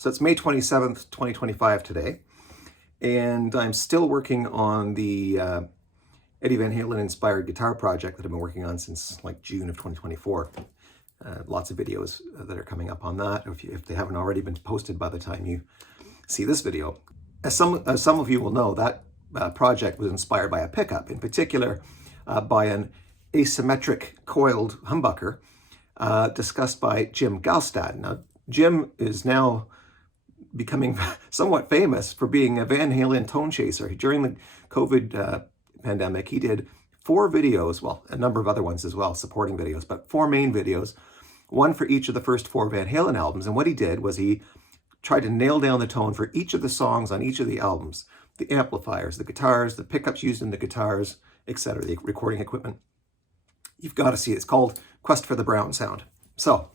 So it's May 27th, 2025 today, and I'm still working on the Eddie Van Halen inspired guitar project that I've been working on since like June of 2024. Lots of videos that are coming up on that, if they haven't already been posted by the time you see this video. As some of you will know, that project was inspired by a pickup, in particular by an asymmetric coiled humbucker discussed by Jim Gaustad. Now, Jim is now becoming somewhat famous for being a Van Halen tone chaser. During the COVID pandemic, he did 4 videos, well, a number of other ones as well, supporting videos, but 4 main videos, one for each of the first 4 Van Halen albums. And what he did was he tried to nail down the tone for each of the songs on each of the albums, the amplifiers, the guitars, the pickups used in the guitars, etc., the recording equipment. You've got to see it. It's called Quest for the Brown Sound. So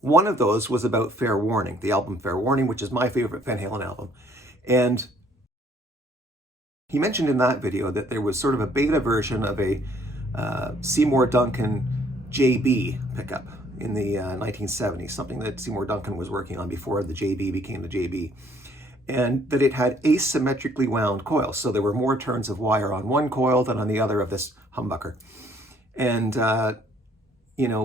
one of those was about Fair Warning, the album Fair Warning, which is my favorite Van Halen album. And he mentioned in that video that there was sort of a beta version of a Seymour Duncan JB pickup in the 1970s, something that Seymour Duncan was working on before the JB became the JB, and that it had asymmetrically wound coils. So there were more turns of wire on one coil than on the other of this humbucker. And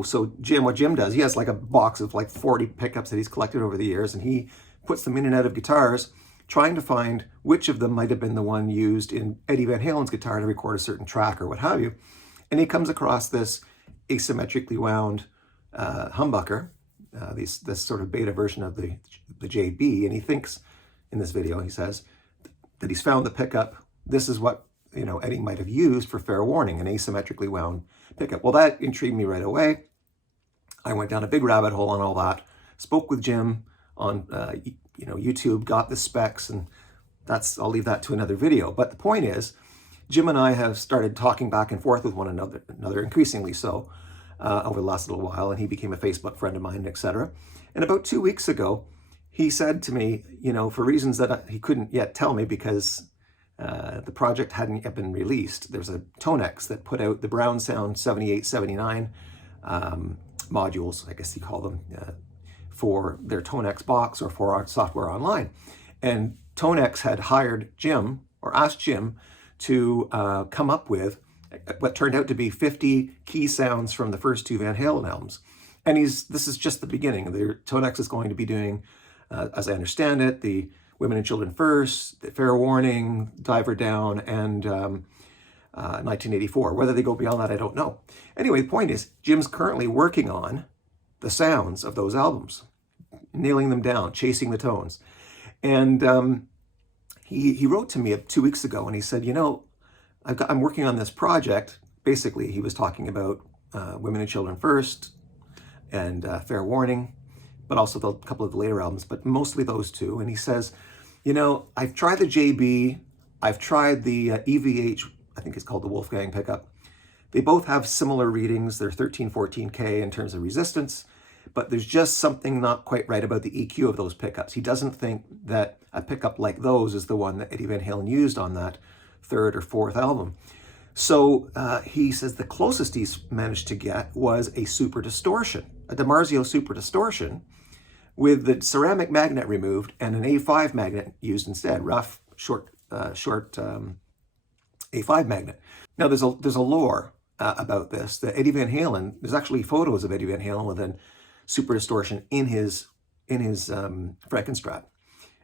so what Jim does, he has like a box of like 40 pickups that he's collected over the years, and he puts them in and out of guitars, trying to find which of them might have been the one used in Eddie Van Halen's guitar to record a certain track or what have you. And he comes across this asymmetrically wound humbucker, this sort of beta version of the JB, and he thinks in this video, he says, that he's found the pickup. This is what Eddie might have used for Fair Warning, an asymmetrically wound pickup. Well, that intrigued me right away. I went down a big rabbit hole on all that, spoke with Jim on YouTube, got the specs, and I'll leave that to another video. But the point is, Jim and I have started talking back and forth with one another increasingly so, over the last little while, and he became a Facebook friend of mine, etc. And about 2 weeks ago, he said to me, for reasons that he couldn't yet tell me because the project hadn't yet been released, there's a Tonex that put out the Brown Sound 78, 79 modules, I guess you call them, for their Tonex box or for our software online. And Tonex had hired Jim, or asked Jim, to come up with what turned out to be 50 key sounds from the first 2 Van Halen albums. And this is just the beginning. Tonex is going to be doing, as I understand it, the Women and Children First, the Fair Warning, Diver Down, and 1984. Whether they go beyond that, I don't know. Anyway, the point is, Jim's currently working on the sounds of those albums, nailing them down, chasing the tones. And he wrote to me 2 weeks ago, and he said, I'm working on this project. Basically, he was talking about Women and Children First and Fair Warning, but also a couple of the later albums, but mostly those 2. And he says, I've tried the JB, I've tried the EVH, I think it's called the Wolfgang pickup. They both have similar readings. They're 13, 14K in terms of resistance, but there's just something not quite right about the EQ of those pickups. He doesn't think that a pickup like those is the one that Eddie Van Halen used on that 3rd or 4th album. So he says the closest he's managed to get was a Super Distortion, a DiMarzio Super Distortion, with the ceramic magnet removed and an A5 magnet used instead, rough, short A5 magnet. Now there's a lore about this, that Eddie Van Halen, there's actually photos of Eddie Van Halen with a Super Distortion in his Frankenstein.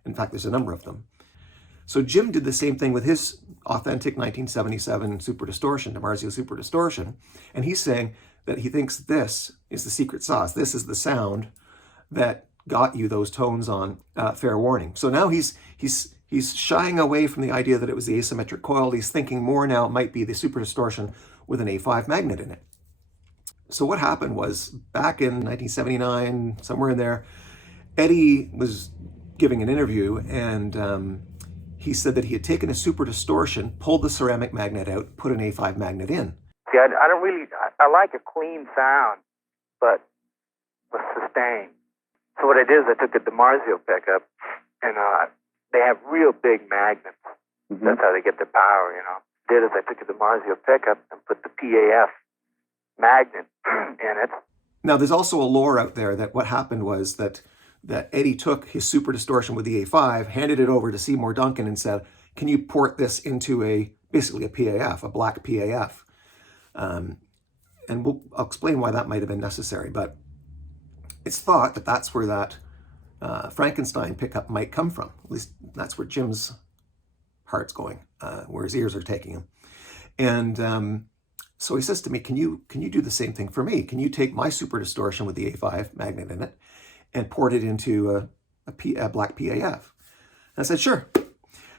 In fact, there's a number of them. So Jim did the same thing with his authentic 1977 Super Distortion, DiMarzio Super Distortion, and he's saying that he thinks this is the secret sauce. This is the sound that got you those tones on Fair Warning. So now he's shying away from the idea that it was the asymmetric coil. He's thinking more now it might be the Super Distortion with an A5 magnet in it. So what happened was, back in 1979, somewhere in there, Eddie was giving an interview, and he said that he had taken a Super Distortion, pulled the ceramic magnet out, put an A5 magnet in. Yeah, I like a clean sound, but with sustain. So what I did is I took the DiMarzio pickup, and they have real big magnets. Mm-hmm. That's how they get their power, Did is I took the DiMarzio pickup and put the PAF magnet in it. Now, there's also a lore out there that what happened was that that Eddie took his Super Distortion with the A5, handed it over to Seymour Duncan and said, can you port this into basically a PAF, a black PAF? And I'll explain why that might have been necessary, but it's thought that that's where that Frankenstein pickup might come from. At least that's where Jim's heart's going, where his ears are taking him. And so he says to me, can you do the same thing for me? Can you take my Super Distortion with the A5 magnet in it and port it into a black PAF? And I said, sure.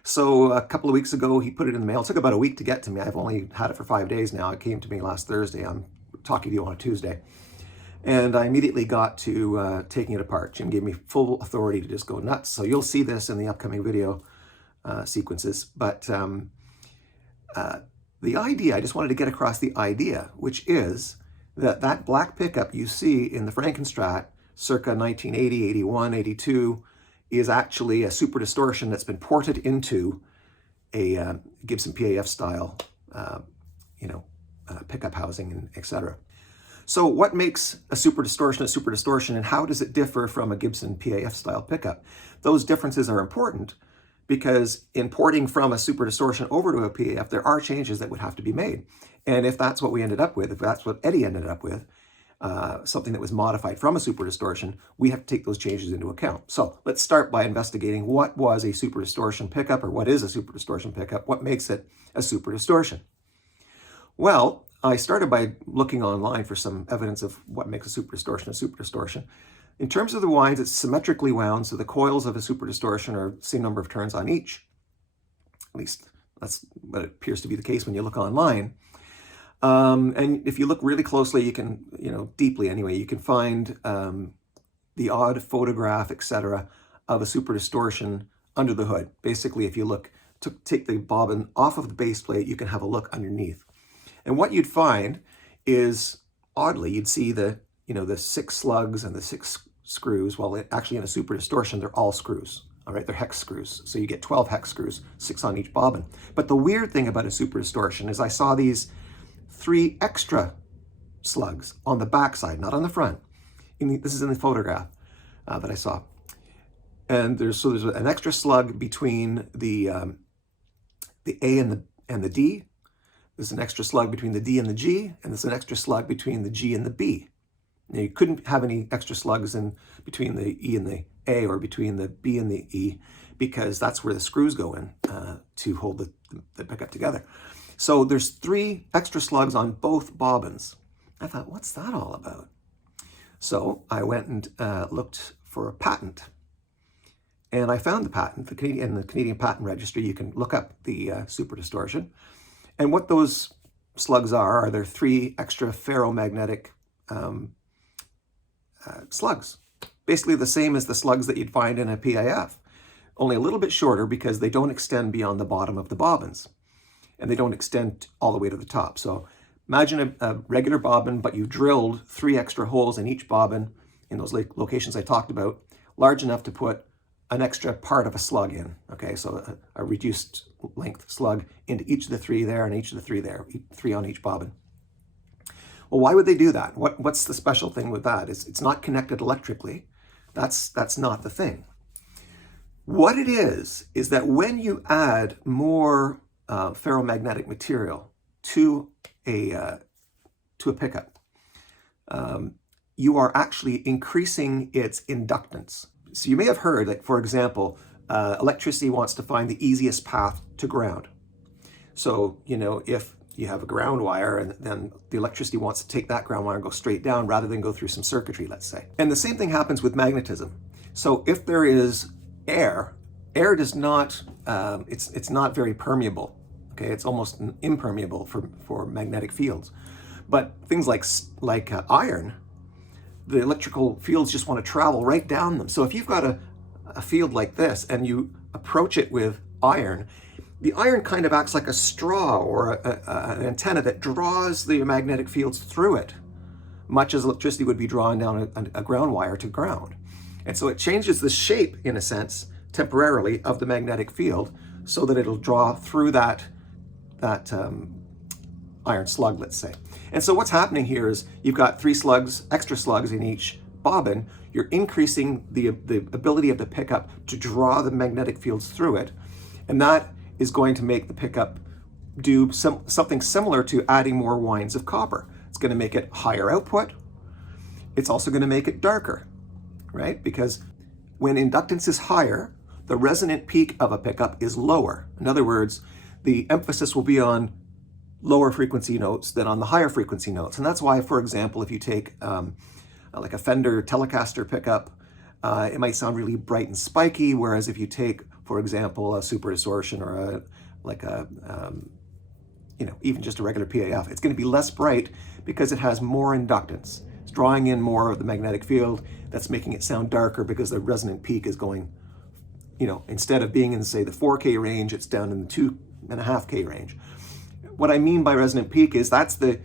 So a couple of weeks ago, he put it in the mail. It took about a week to get to me. I've only had it for 5 days now. It came to me last Thursday. I'm talking to you on a Tuesday. And I immediately got to taking it apart. Jim gave me full authority to just go nuts. So you'll see this in the upcoming video sequences. But the idea, I just wanted to get across the idea, which is that that black pickup you see in the Frankenstein circa 1980, 81, 82 is actually a Super Distortion that's been ported into a Gibson PAF style, pickup housing, and etc. So what makes a Super Distortion, and how does it differ from a Gibson PAF style pickup? Those differences are important because in porting from a Super Distortion over to a PAF, there are changes that would have to be made. And if that's what we ended up with, if that's what Eddie ended up with, something that was modified from a Super Distortion, we have to take those changes into account. So let's start by investigating what was a Super Distortion pickup, or what is a Super Distortion pickup, what makes it a Super Distortion. Well, I started by looking online for some evidence of what makes a Super Distortion. In terms of the winds, it's symmetrically wound, so the coils of a Super Distortion are the same number of turns on each. At least that's what appears to be the case when you look online. And if you look really closely, you can, deeply anyway, you can find the odd photograph, etc., of a Super Distortion under the hood. Basically, if you take the bobbin off of the base plate, you can have a look underneath. And what you'd find is, oddly, you'd see the 6 slugs and the 6 screws. Well, actually in a Super Distortion, they're all screws. All right, they're hex screws. So you get 12 hex screws, 6 on each bobbin. But the weird thing about a Super Distortion is I saw these 3 extra slugs on the back side, not on the front. This is in the photograph that I saw. And there's an extra slug between the A and the D. There's an extra slug between the D and the G, and there's an extra slug between the G and the B. Now, you couldn't have any extra slugs in between the E and the A, or between the B and the E, because that's where the screws go in to hold the pickup together. So there's 3 extra slugs on both bobbins. I thought, what's that all about? So I went and looked for a patent. And I found the patent. In the Canadian Patent Registry, you can look up the Super Distortion. And what those slugs are they're 3 extra ferromagnetic slugs. Basically the same as the slugs that you'd find in a PAF, only a little bit shorter because they don't extend beyond the bottom of the bobbins. And they don't extend all the way to the top. So imagine a regular bobbin, but you've drilled 3 extra holes in each bobbin in those locations I talked about, large enough to put an extra part of a slug in. Okay, so a reduced length slug into each of the 3 there and each of the 3 there, 3 on each bobbin. Well, why would they do that? What's the special thing with that? It's not connected electrically. That's not the thing. What it is that when you add more ferromagnetic material to a pickup, you are actually increasing its inductance. So you may have heard that, for example, electricity wants to find the easiest path to ground. So, if you have a ground wire and then the electricity wants to take that ground wire and go straight down rather than go through some circuitry, let's say. And the same thing happens with magnetism. So if there is air does not, it's not very permeable. Okay, it's almost impermeable for magnetic fields. But things like iron, the electrical fields just want to travel right down them. So if you've got a field like this and you approach it with iron, the iron kind of acts like a straw or an antenna that draws the magnetic fields through it, much as electricity would be drawing down a ground wire to ground. And so it changes the shape, in a sense, temporarily, of the magnetic field so that it'll draw through that iron slug, let's say. And so what's happening here is you've got 3 slugs, extra slugs in each bobbin. you're increasing the ability of the pickup to draw the magnetic fields through it, and that is going to make the pickup do something similar to adding more winds of copper. It's going to make it higher output. It's also going to make it darker, right? Because when inductance is higher, the resonant peak of a pickup is lower. In other words, the emphasis will be on lower frequency notes than on the higher frequency notes. And that's why, for example, if you take like a Fender Telecaster pickup, it might sound really bright and spiky, whereas if you take, for example, a Super Distortion or even just a regular PAF, it's going to be less bright because it has more inductance. It's drawing in more of the magnetic field. That's making it sound darker because the resonant peak is going, instead of being in, say, the 4K range, it's down in the 2.5K range. What I mean by resonant peak is that's the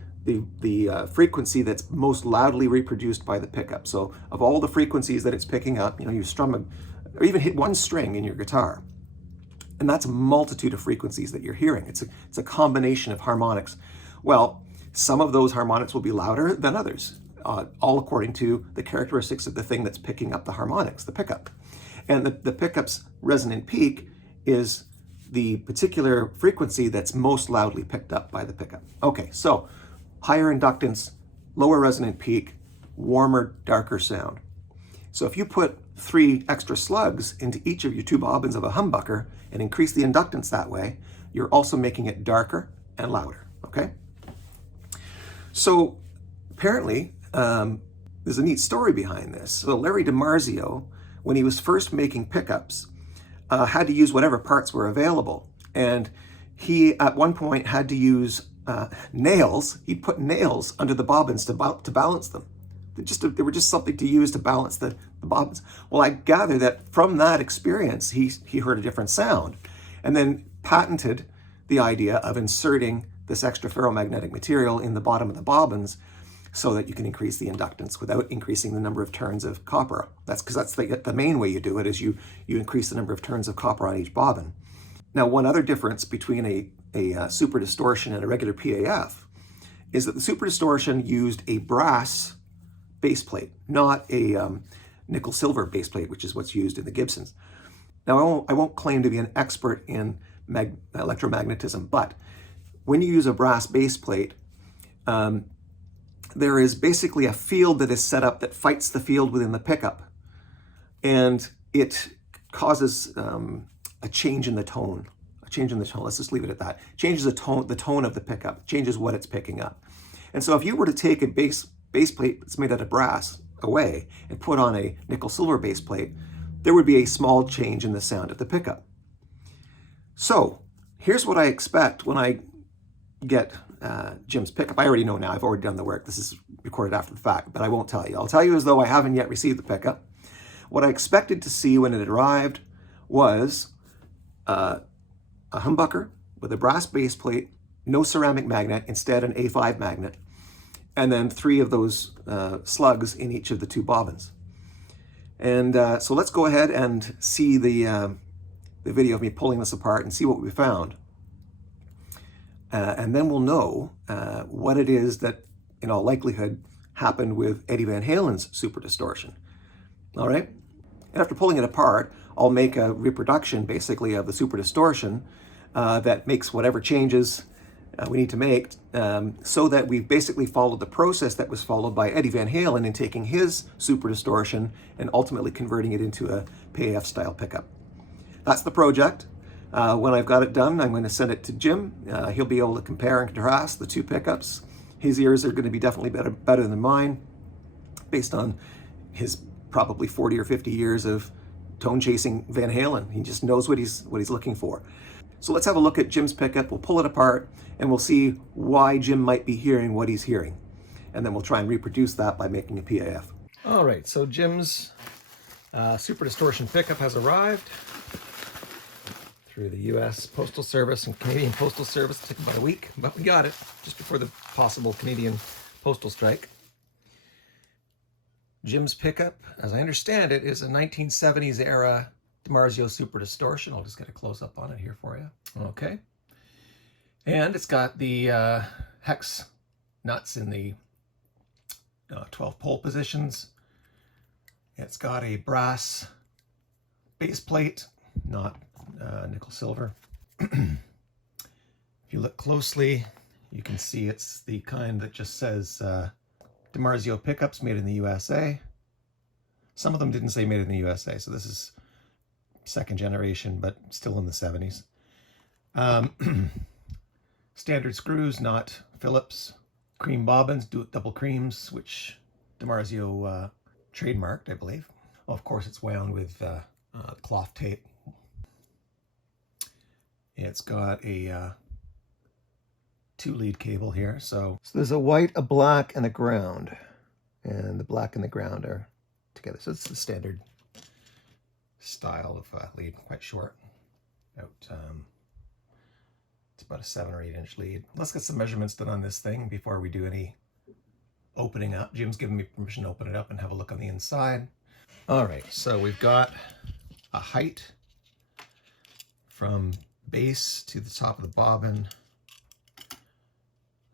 frequency that's most loudly reproduced by the pickup. So of all the frequencies that it's picking up, you strum or even hit one string in your guitar, and that's a multitude of frequencies that you're hearing. It's a combination of harmonics. Well, some of those harmonics will be louder than others, all according to the characteristics of the thing that's picking up the harmonics, the pickup. And the pickup's resonant peak is the particular frequency that's most loudly picked up by the pickup. Okay, so higher inductance, lower resonant peak, warmer, darker sound. So if you put 3 extra slugs into each of your 2 bobbins of a humbucker and increase the inductance that way, you're also making it darker and louder, okay? So apparently, there's a neat story behind this. So Larry DiMarzio, when he was first making pickups, had to use whatever parts were available. And he, at one point, had to use nails. He'd put nails under the bobbins to balance them. They were just something to use to balance the bobbins. Well, I gather that from that experience, he heard a different sound and then patented the idea of inserting this extra ferromagnetic material in the bottom of the bobbins so that you can increase the inductance without increasing the number of turns of copper. That's because that's the main way you do it, is you increase the number of turns of copper on each bobbin. Now, one other difference between a Super Distortion and a regular PAF is that the Super Distortion used a brass baseplate, not a nickel-silver baseplate, which is what's used in the Gibsons. Now, I won't claim to be an expert in electromagnetism, but when you use a brass baseplate, there is basically a field that is set up that fights the field within the pickup, and it causes a change in the tone. Let's just leave it at that. Changes the tone of the pickup, changes what it's picking up. And so if you were to take a baseplate that's made out of brass away and put on a nickel-silver baseplate, there would be a small change in the sound of the pickup. So here's what I expect when I get Jim's pickup. I already know now. I've already done the work. This is recorded after the fact, but I won't tell you. I'll tell you as though I haven't yet received the pickup. What I expected to see when it arrived was a humbucker with a brass baseplate, no ceramic magnet, instead an A5 magnet, and then 3 of those slugs in each of the 2 bobbins. And so let's go ahead and see the video of me pulling this apart and see what we found. And then we'll know what it is that, in all likelihood, happened with Eddie Van Halen's Super Distortion. All right? And after pulling it apart, I'll make a reproduction, basically, of the Super Distortion that makes whatever changes we need to make so that we've basically followed the process that was followed by Eddie Van Halen in taking his Super Distortion and ultimately converting it into a PAF-style pickup. That's the project. When I've got it done, I'm going to send it to Jim. He'll be able to compare and contrast the 2 pickups. His ears are going to be definitely better than mine, based on his probably 40 or 50 years of tone-chasing Van Halen. He just knows what he's looking for. So let's have a look at Jim's pickup. We'll pull it apart, and we'll see why Jim might be hearing what he's hearing. And then we'll try and reproduce that by making a PAF. All right, so Jim's Super Distortion pickup has arrived through the U.S. Postal Service and Canadian Postal Service. It took about a week, but we got it just before the possible Canadian postal strike. Jim's pickup, as I understand it, is a 1970s era DiMarzio Super Distortion. I'll just get a close-up on it here for you. Okay. And it's got the hex nuts in the 12 pole positions. It's got a brass base plate, not nickel silver. If you look closely, you can see it's the kind that just says DiMarzio Pickups made in the USA. Some of them didn't say made in the USA, so this is second generation, but still in the 70s. Standard screws, not Phillips. Cream bobbins, double creams, which DiMarzio trademarked, I believe. Well, of course, it's wound with cloth tape. It's got a 2-lead cable here. So there's a white, a black, and a ground. And the black and the ground are together. So it's the standard style of lead, quite short. It's about a 7 or 8 inch lead. Let's get some measurements done on this thing before we do any opening up. Jim's given me permission to open it up and have a look on the inside. All right, so we've got a height from base to the top of the bobbin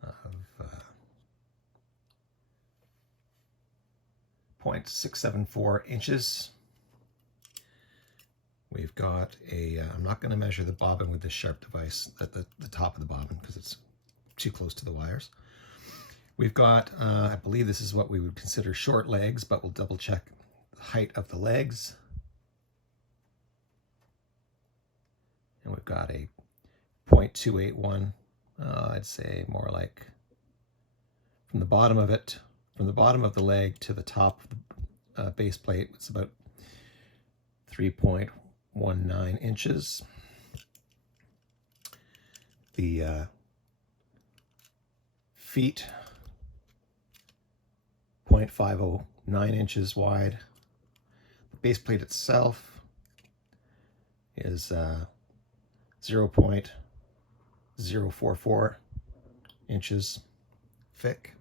of 0.674 inches. We've got a, I'm not going to measure the bobbin with this sharp device at the top of the bobbin because it's too close to the wires. We've got, I believe this is what we would consider short legs, but we'll double check the height of the legs. And we've got a 0.281, I'd say more like from the bottom of it, from the bottom of the leg to the top of the base plate, it's about 3.19 inches. The feet, 0.509 inches wide. The base plate itself is 0.044 inches thick.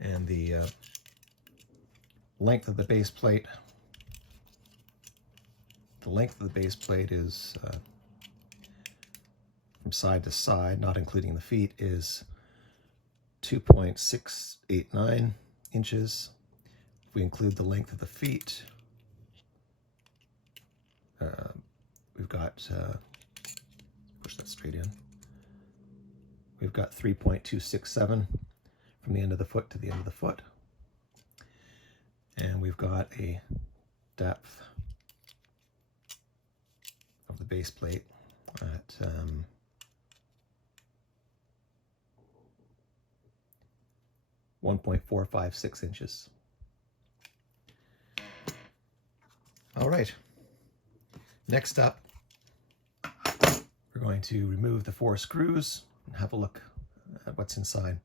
And the length of the base plate, is from side to side, not including the feet, is 2.689 inches. If we include the length of the feet, we've got, push that straight in, we've got 3.267 from the end of the foot to the end of the foot. And we've got a depth of the base plate at 1.456 inches. All right, next up, we're going to remove the 4 screws and have a look at what's inside.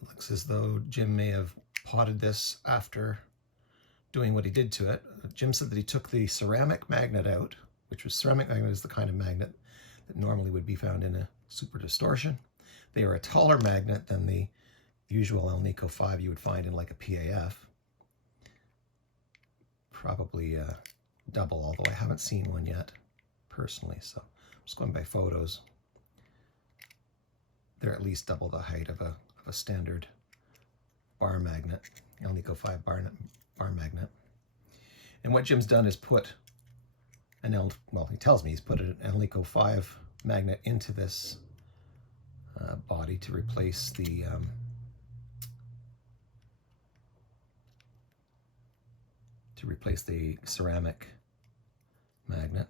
It looks as though Jim may have potted this after doing what he did to it. Jim said that he took the ceramic magnet out, which was, ceramic magnet is the kind of magnet that normally would be found in a Super Distortion. They are a taller magnet than the usual Alnico 5 you would find in like a PAF. Probably double, although I haven't seen one yet personally, so I'm just going by photos. They're at least double the height of a standard bar magnet, Alnico 5 bar magnet. And what Jim's done is put well, he tells me he's put an Alnico 5 magnet into this body to replace the ceramic magnet.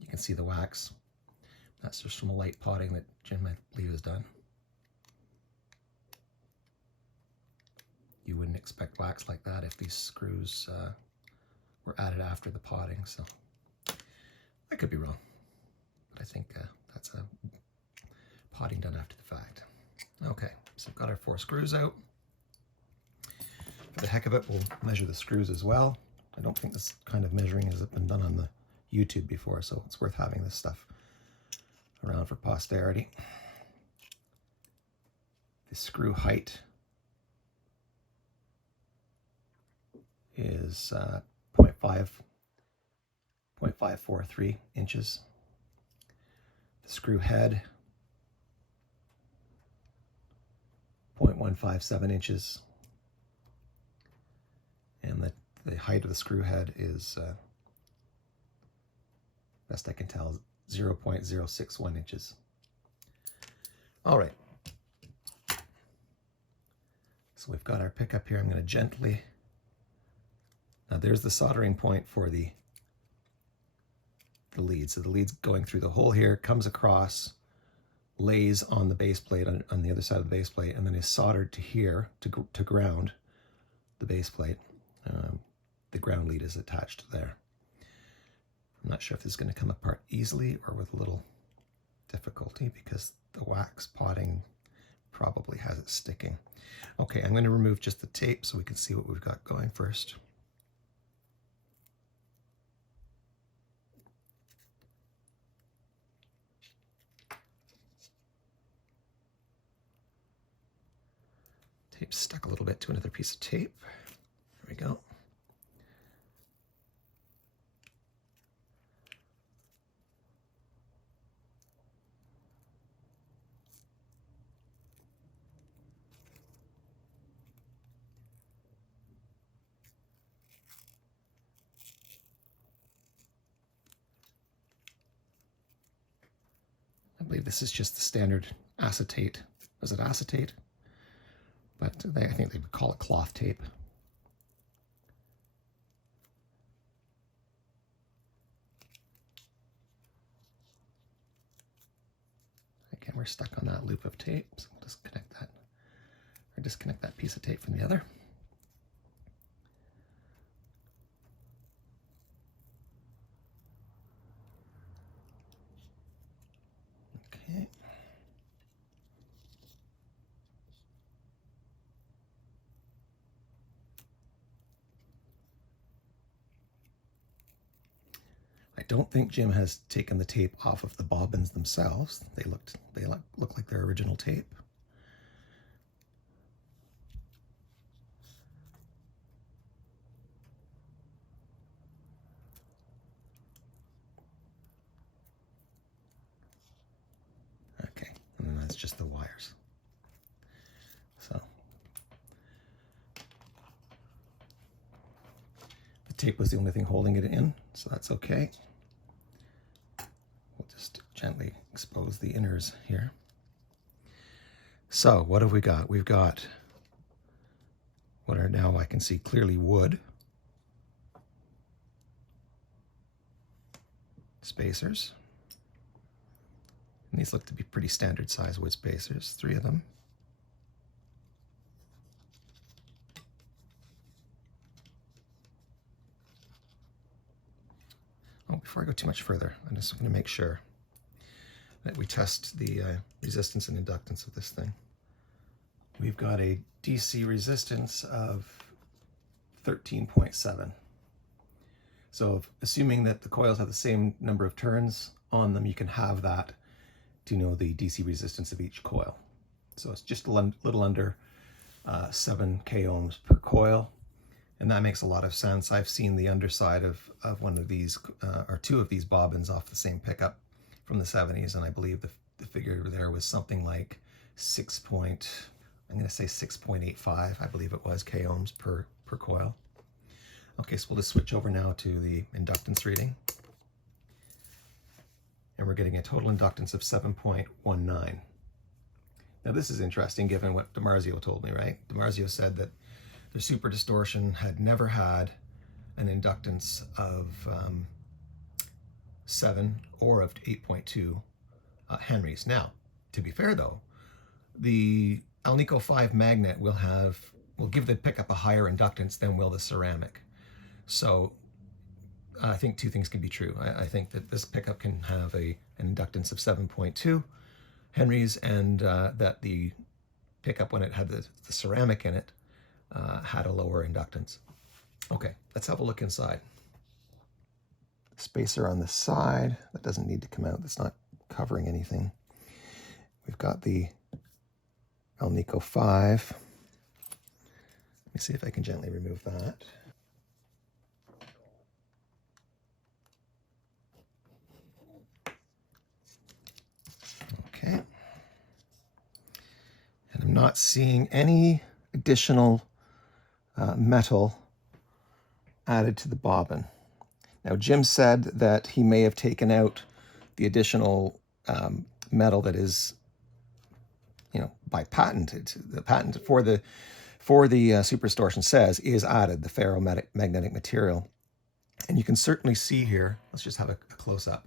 You can see the wax. That's just from a light potting that Jim, I believe, has done. You wouldn't expect wax like that if these screws were added after the potting, so I could be wrong, but I think that's a potting done after the fact. Okay, so we've got our 4 screws out. For the heck of it, we'll measure the screws as well. I don't think this kind of measuring has been done on the YouTube before, so it's worth having this stuff around for posterity. The screw height is 0.543 inches. The screw head, 0.157 inches. And the height of the screw head is, best I can tell, 0.061 inches. All right. So we've got our pickup here. I'm going to gently, now there's the soldering point for the lead. So the lead's going through the hole here, comes across, lays on the base plate, on the other side of the base plate, and then is soldered to here to ground the base plate. The ground lead is attached there. I'm not sure if this is going to come apart easily or with a little difficulty because the wax potting probably has it sticking. Okay, I'm going to remove just the tape so we can see what we've got going first. Tape's stuck a little bit to another piece of tape. There we go. I believe this is just the standard acetate. Was it acetate? But I think they would call it cloth tape. Again, we're stuck on that loop of tape, so we'll disconnect that, or disconnect that piece of tape from the other. Okay. I don't think Jim has taken the tape off of the bobbins themselves. They look like their original tape. Okay, and then that's just the wires. So the tape was the only thing holding it in, so that's okay. We'll just gently expose the inners here. So what have we got? We've got what are now, I can see clearly, wood spacers. And these look to be pretty standard size wood spacers, 3 of them. Oh, before I go too much further, I'm just going to make sure that we test the resistance and inductance of this thing. We've got a DC resistance of 13.7. So assuming that the coils have the same number of turns on them, you can have that to know the DC resistance of each coil. So it's just a little under 7 k ohms per coil. And that makes a lot of sense. I've seen the underside of one of these, or 2 of these bobbins off the same pickup from the 70s, and I believe the figure there was something like 6.85, I believe it was, k ohms per coil. Okay, so we'll just switch over now to the inductance reading. And we're getting a total inductance of 7.19. Now this is interesting given what DiMarzio told me, right? DiMarzio said that the Super Distortion had never had an inductance of 7 or of 8.2 Henrys. Now, to be fair though, the Alnico 5 magnet will give the pickup a higher inductance than will the ceramic. So I think 2 things can be true. I think that this pickup can have an inductance of 7.2 Henrys, and that the pickup, when it had the ceramic in it, had a lower inductance. Okay, let's have a look inside. Spacer on the side, that doesn't need to come out. That's not covering anything. We've got the Alnico 5. Let me see if I can gently remove that. not seeing any additional metal added to the bobbin. Now, Jim said that he may have taken out the additional metal that is, by patent. The patent for the Super Distortion says is added, the ferromagnetic material. And you can certainly see here, let's just have a close-up.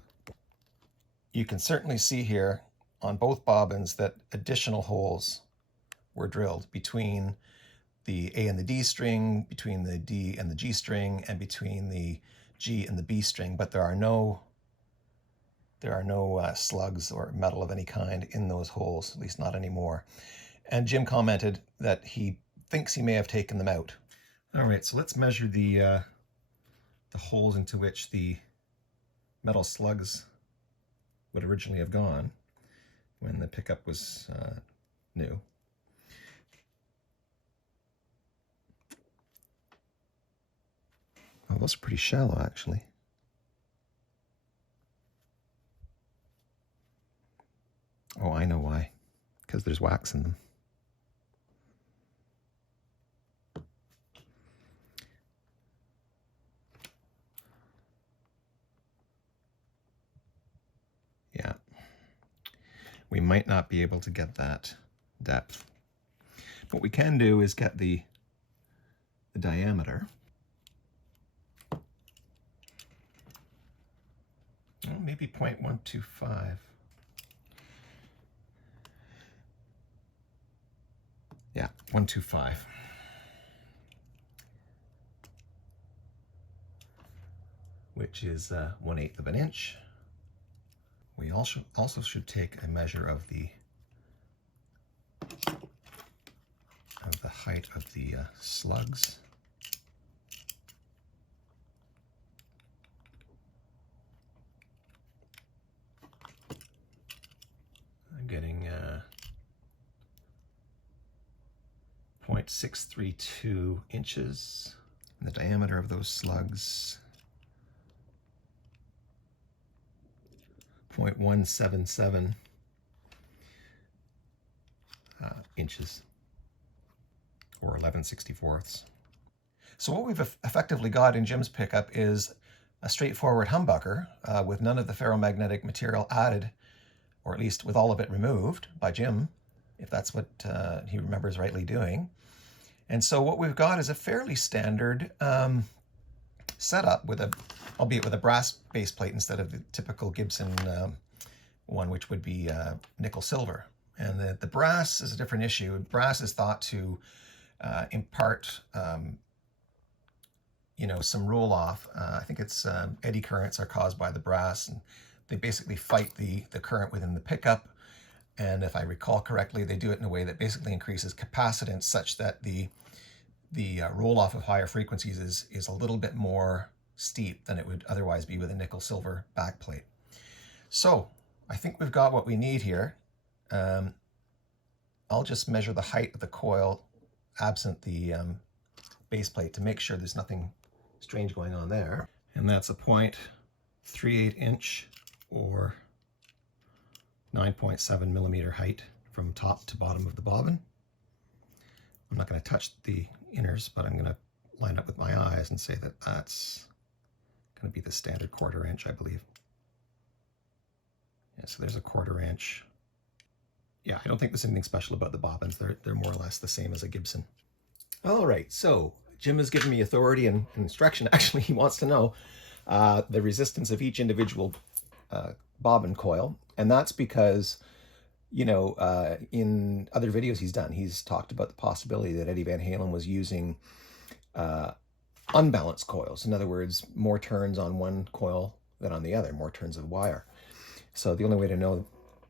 You can certainly see here on both bobbins that additional holes were drilled between the A and the D string, between the D and the G string, and between the G and the B string, but there are no slugs or metal of any kind in those holes, at least not anymore. And Jim commented that he thinks he may have taken them out. All right, so let's measure the holes into which the metal slugs would originally have gone when the pickup was new. Oh, those are pretty shallow, actually. Oh, I know why. Because there's wax in them. Yeah. We might not be able to get that depth. What we can do is get the diameter. Well, maybe 0.125. Yeah, 125. Which is 1/8 of an inch. We also should take a measure of the height of the slugs. I'm getting 0.632 inches. And the diameter of those slugs, 0.177 inches, or 11/64. So what we've effectively got in Jim's pickup is a straightforward humbucker with none of the ferromagnetic material added, or at least with all of it removed by Jim, if that's what he remembers rightly doing. And so what we've got is a fairly standard setup, albeit with a brass base plate instead of the typical Gibson one, which would be nickel silver. And the brass is a different issue. Brass is thought to impart some roll off. I think it's eddy currents are caused by the brass, and they basically fight the current within the pickup. And if I recall correctly, they do it in a way that basically increases capacitance such that the roll-off of higher frequencies is a little bit more steep than it would otherwise be with a nickel-silver backplate. So I think we've got what we need here. I'll just measure the height of the coil absent the base plate to make sure there's nothing strange going on there. And that's a 0.38 inch or 9.7 millimeter height from top to bottom of the bobbin. I'm not going to touch the inners, but I'm going to line up with my eyes and say that that's going to be the standard 1/4 inch, I believe. Yeah, so there's a 1/4 inch. Yeah, I don't think there's anything special about the bobbins. They're more or less the same as a Gibson. All right, so Jim has given me authority and instruction. Actually, he wants to know the resistance of each individual bobbin coil, and that's because in other videos he's talked about the possibility that Eddie Van Halen was using unbalanced coils. In other words, more turns on one coil than on the other, more turns of wire. So the only way to know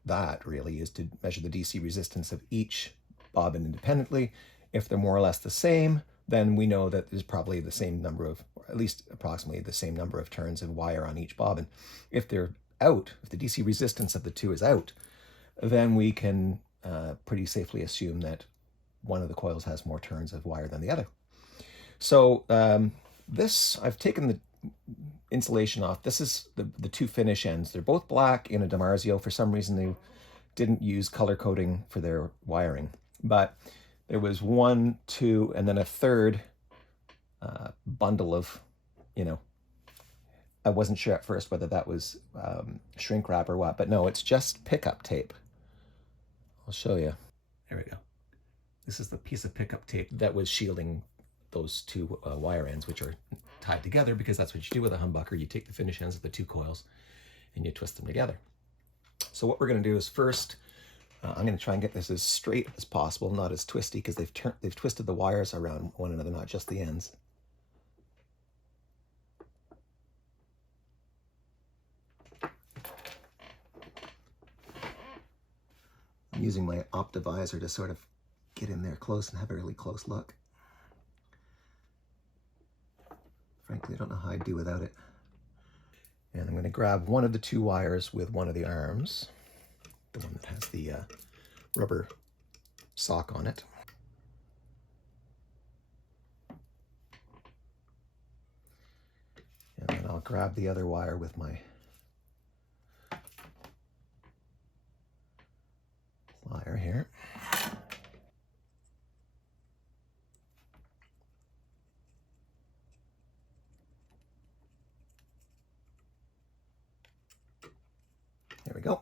that really is to measure the DC resistance of each bobbin independently. If they're more or less the same, then we know that there's probably the same number of, or at least approximately the same number of turns of wire on each bobbin. If they're out, if the DC resistance of the two is out, then we can pretty safely assume that one of the coils has more turns of wire than the other. So I've taken the insulation off. This is the two finish ends. They're both black in a DiMarzio. For some reason, they didn't use color coding for their wiring. but there was 1, 2, and then a third bundle of, you know, I wasn't sure at first whether that was shrink wrap or what, but no, it's just pickup tape. I'll show you. There we go. This is the piece of pickup tape that was shielding those two wire ends, which are tied together, because that's what you do with a humbucker. You take the finish ends of the two coils and you twist them together. So what we're going to do is first, I'm going to try and get this as straight as possible, not as twisty, because they've twisted the wires around one another, not just the ends. I'm using my Optivisor to sort of get in there close and have a really close look. Frankly, I don't know how I'd do without it. And I'm going to grab one of the two wires with one of the arms, the one that has the rubber sock on it. And then I'll grab the other wire with my plier here. There we go.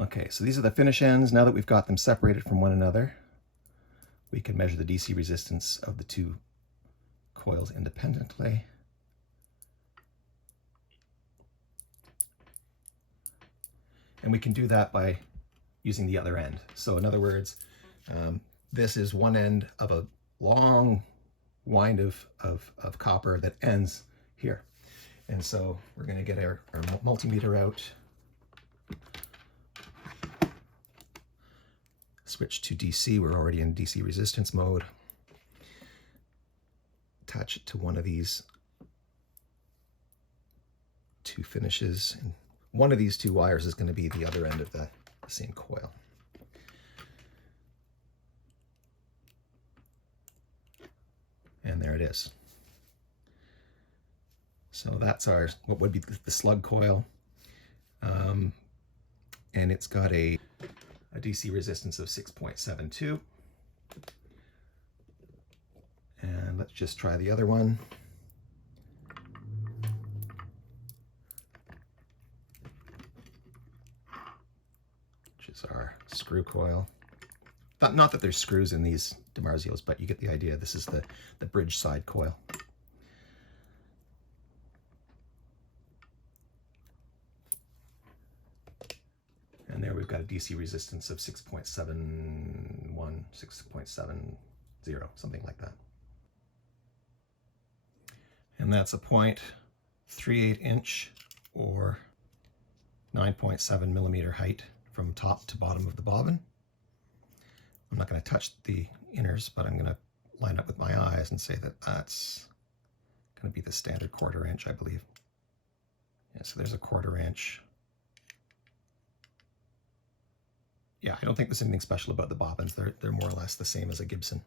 Okay, so these are the finish ends. Now that we've got them separated from one another, we can measure the DC resistance of the two coils independently. And we can do that by using the other end. So in other words, this is one end of a long wind of copper that ends here. And so we're going to get our multimeter out, switch to DC. We're already in DC resistance mode. Attach it to one of these two finishes. And one of these two wires is going to be the other end of the same coil. And there it is. So that's our, what would be the slug coil. And it's got a DC resistance of 6.72. And let's just try the other one. Which is our screw coil. Not that there's screws in these DiMarzios, but you get the idea. This is the bridge side coil. And there we've got a DC resistance of 6.71, 6.70, something like that. And that's a 0.38 inch or 9.7 millimeter height from top to bottom of the bobbin. I'm not going to touch the inners, but I'm going to line up with my eyes and say that that's going to be the standard 1/4 inch, I believe. Yeah, so there's a 1/4 inch. Yeah, I don't think there's anything special about the bobbins. They're more or less the same as a Gibson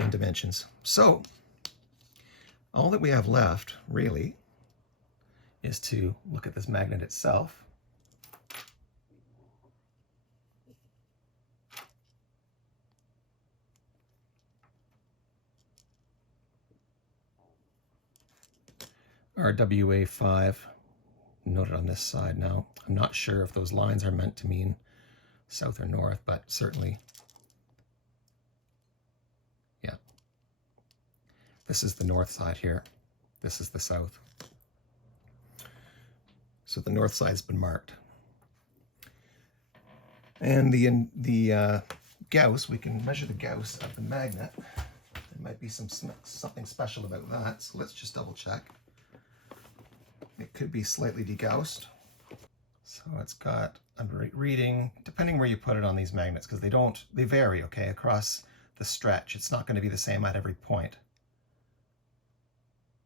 in dimensions. So all that we have left, really, is to look at this magnet itself. Our WA5 noted on this side. Now, I'm not sure if those lines are meant to mean south or north, but certainly, yeah. This is the north side here. This is the south. So the north side's been marked. And the Gauss, we can measure the Gauss of the magnet. There might be something special about that, so let's just double check. It could be slightly degaussed. So it's got a reading, depending where you put it on these magnets, because they vary, okay, across the stretch. It's not going to be the same at every point.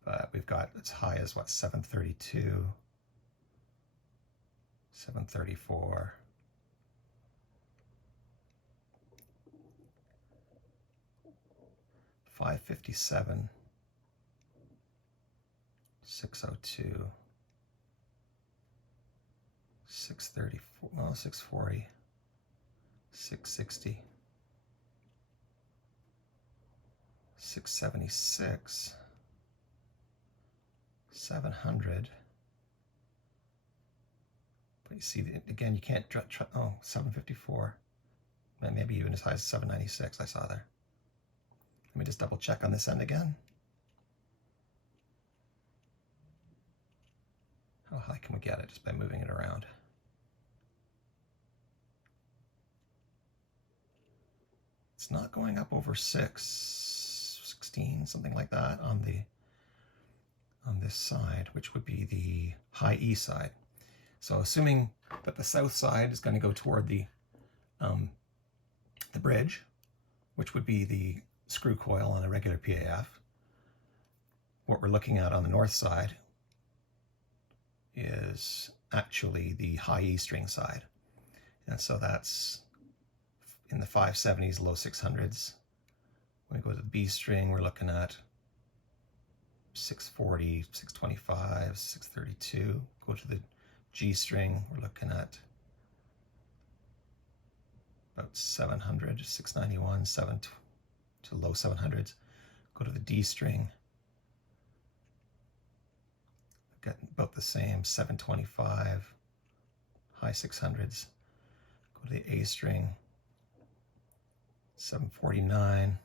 But we've got as high as, what, 732, 734. .557, 602, 634, well, 640, 660, 676, 700. But you see, again, you can't, oh, 754. Maybe even as high as 796 I saw there. Let me just double check on this end again. How high can we get it just by moving it around? It's not going up over 16, something like that on this side, which would be the high E side. So assuming that the south side is going to go toward the bridge, which would be the screw coil on a regular PAF, what we're looking at on the north side is actually the high E string side. And so that's in the 570s, low 600s. When we go to the B string, we're looking at 640, 625, 632. Go to the G string, we're looking at about 700, 691, 7 to low 700s. Go to the D string, get about the same, 725, high 600s. Go to the A string, 749,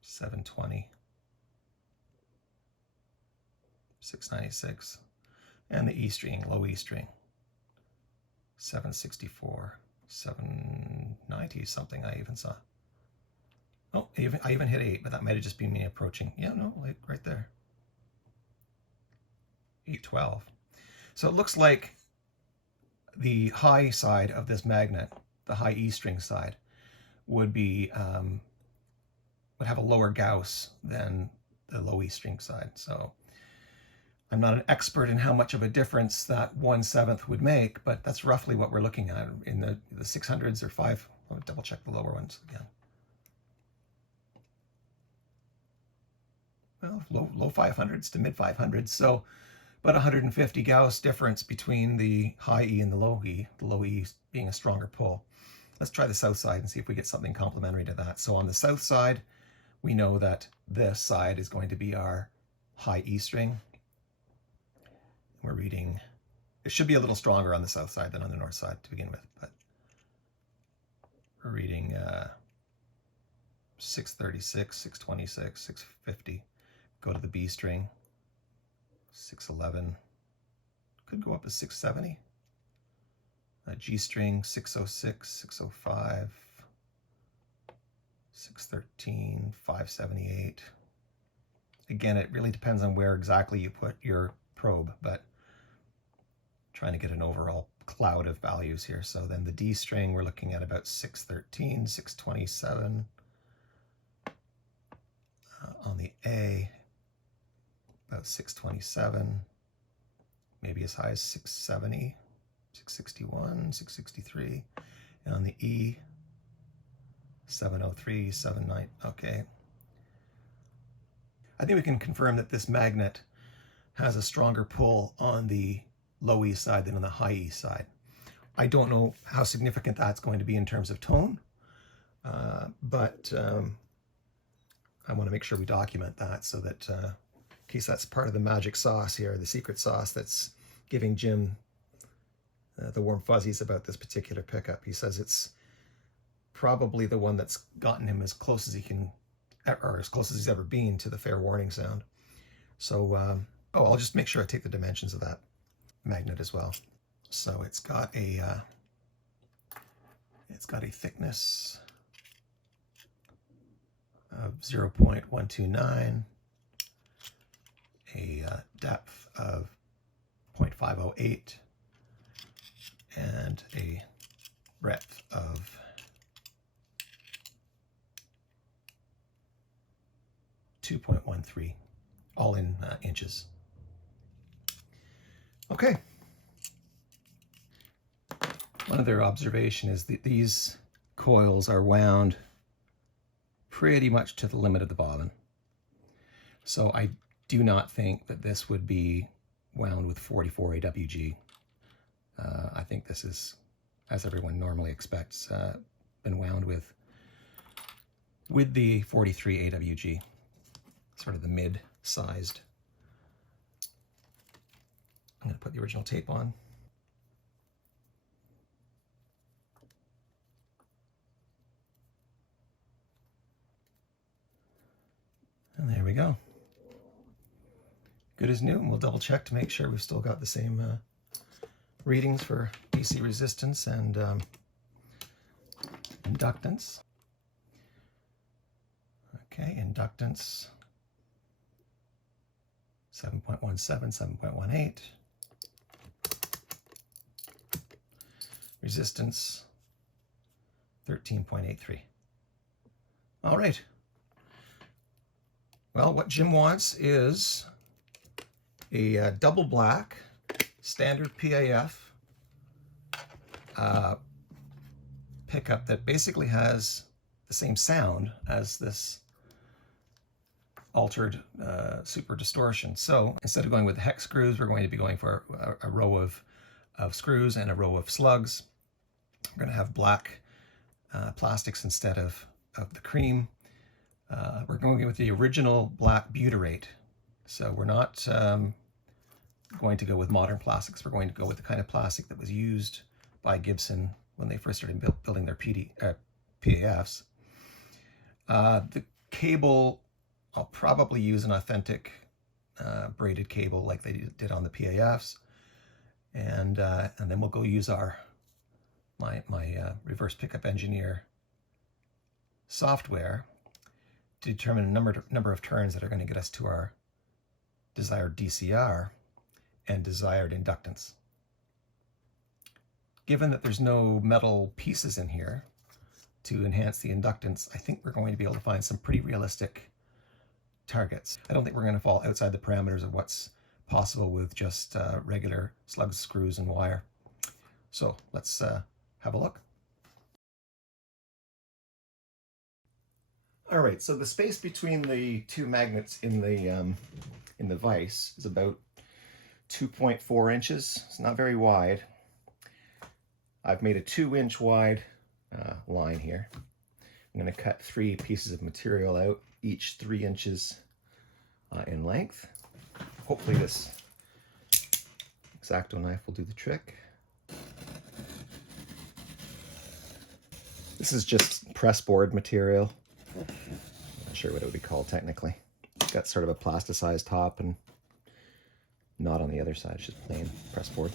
720, 696, and the E string, low E string, 764, 790 something I even saw. Oh, I even hit 8, but that might have just been me approaching. Yeah, no, like right there. 812. So it looks like the high side of this magnet, the high E string side, would be would have a lower Gauss than the low E string side. So I'm not an expert in how much of a difference that 1/7 would make, but that's roughly what we're looking at in the 600s or 5. I'll double check the lower ones again. Well, low 500s to mid 500s. So about 150 Gauss difference between the high E and the low E being a stronger pull. Let's try the south side and see if we get something complementary to that. So on the south side, we know that this side is going to be our high E string. We're reading, it should be a little stronger on the south side than on the north side to begin with, but we're reading 636, 626, 650. Go to the B string, 611, could go up to 670. G string, 606, 605, 613, 578. Again, it really depends on where exactly you put your probe, but trying to get an overall cloud of values here. So then the D string, we're looking at about 613, 627. On the A, about 627, maybe as high as 670, 661, 663. And on the E, 703, 79. Okay. I think we can confirm that this magnet has a stronger pull on the low E side than on the high E side. I don't know how significant that's going to be in terms of tone, but I want to make sure we document that so that in case that's part of the magic sauce here, the secret sauce that's giving Jim the warm fuzzies about this particular pickup. He says it's probably the one that's gotten him as close as he can, or as close as he's ever been to the fair warning sound. So, oh, I'll just make sure I take the dimensions of that magnet as well. So it's got a thickness of 0.129, a depth of 0.508, and a breadth of 2.13, all in inches. Okay. One other observation is that these coils are wound pretty much to the limit of the bobbin. So I do not think that this would be wound with 44 AWG. I think this is, as everyone normally expects, been wound with the 43 AWG, sort of the mid-sized. I'm going to put the original tape on. And there we go. Good as new, and we'll double check to make sure we've still got the same readings for DC resistance and inductance. Okay, inductance 7.17, 7.18. Resistance 13.83. All right. Well, what Jim wants is a double black standard PAF pickup that basically has the same sound as this altered Super Distortion. So instead of going with hex screws, we're going to be going for a row of screws and a row of slugs. We're going to have black plastics instead of the cream. We're going with the original black butyrate. So we're not going to go with modern plastics. We're going to go with the kind of plastic that was used by Gibson when they first started building their PAFs. The cable, I'll probably use an authentic braided cable like they did on the PAFs. And then we'll go use my reverse pickup engineer software to determine a number of turns that are going to get us to our desired DCR and desired inductance. Given that there's no metal pieces in here to enhance the inductance, I think we're going to be able to find some pretty realistic targets. I don't think we're going to fall outside the parameters of what's possible with just regular slugs, screws, and wire. So let's have a look. All right, so the space between the two magnets in the vise is about 2.4 inches. It's not very wide. I've made a 2-inch wide line here. I'm going to cut 3 pieces of material out, each 3 inches in length. Hopefully this X-Acto knife will do the trick. This is just press board material. I'm not sure what it would be called technically. It's got sort of a plasticized top and not on the other side, it's just plain press board.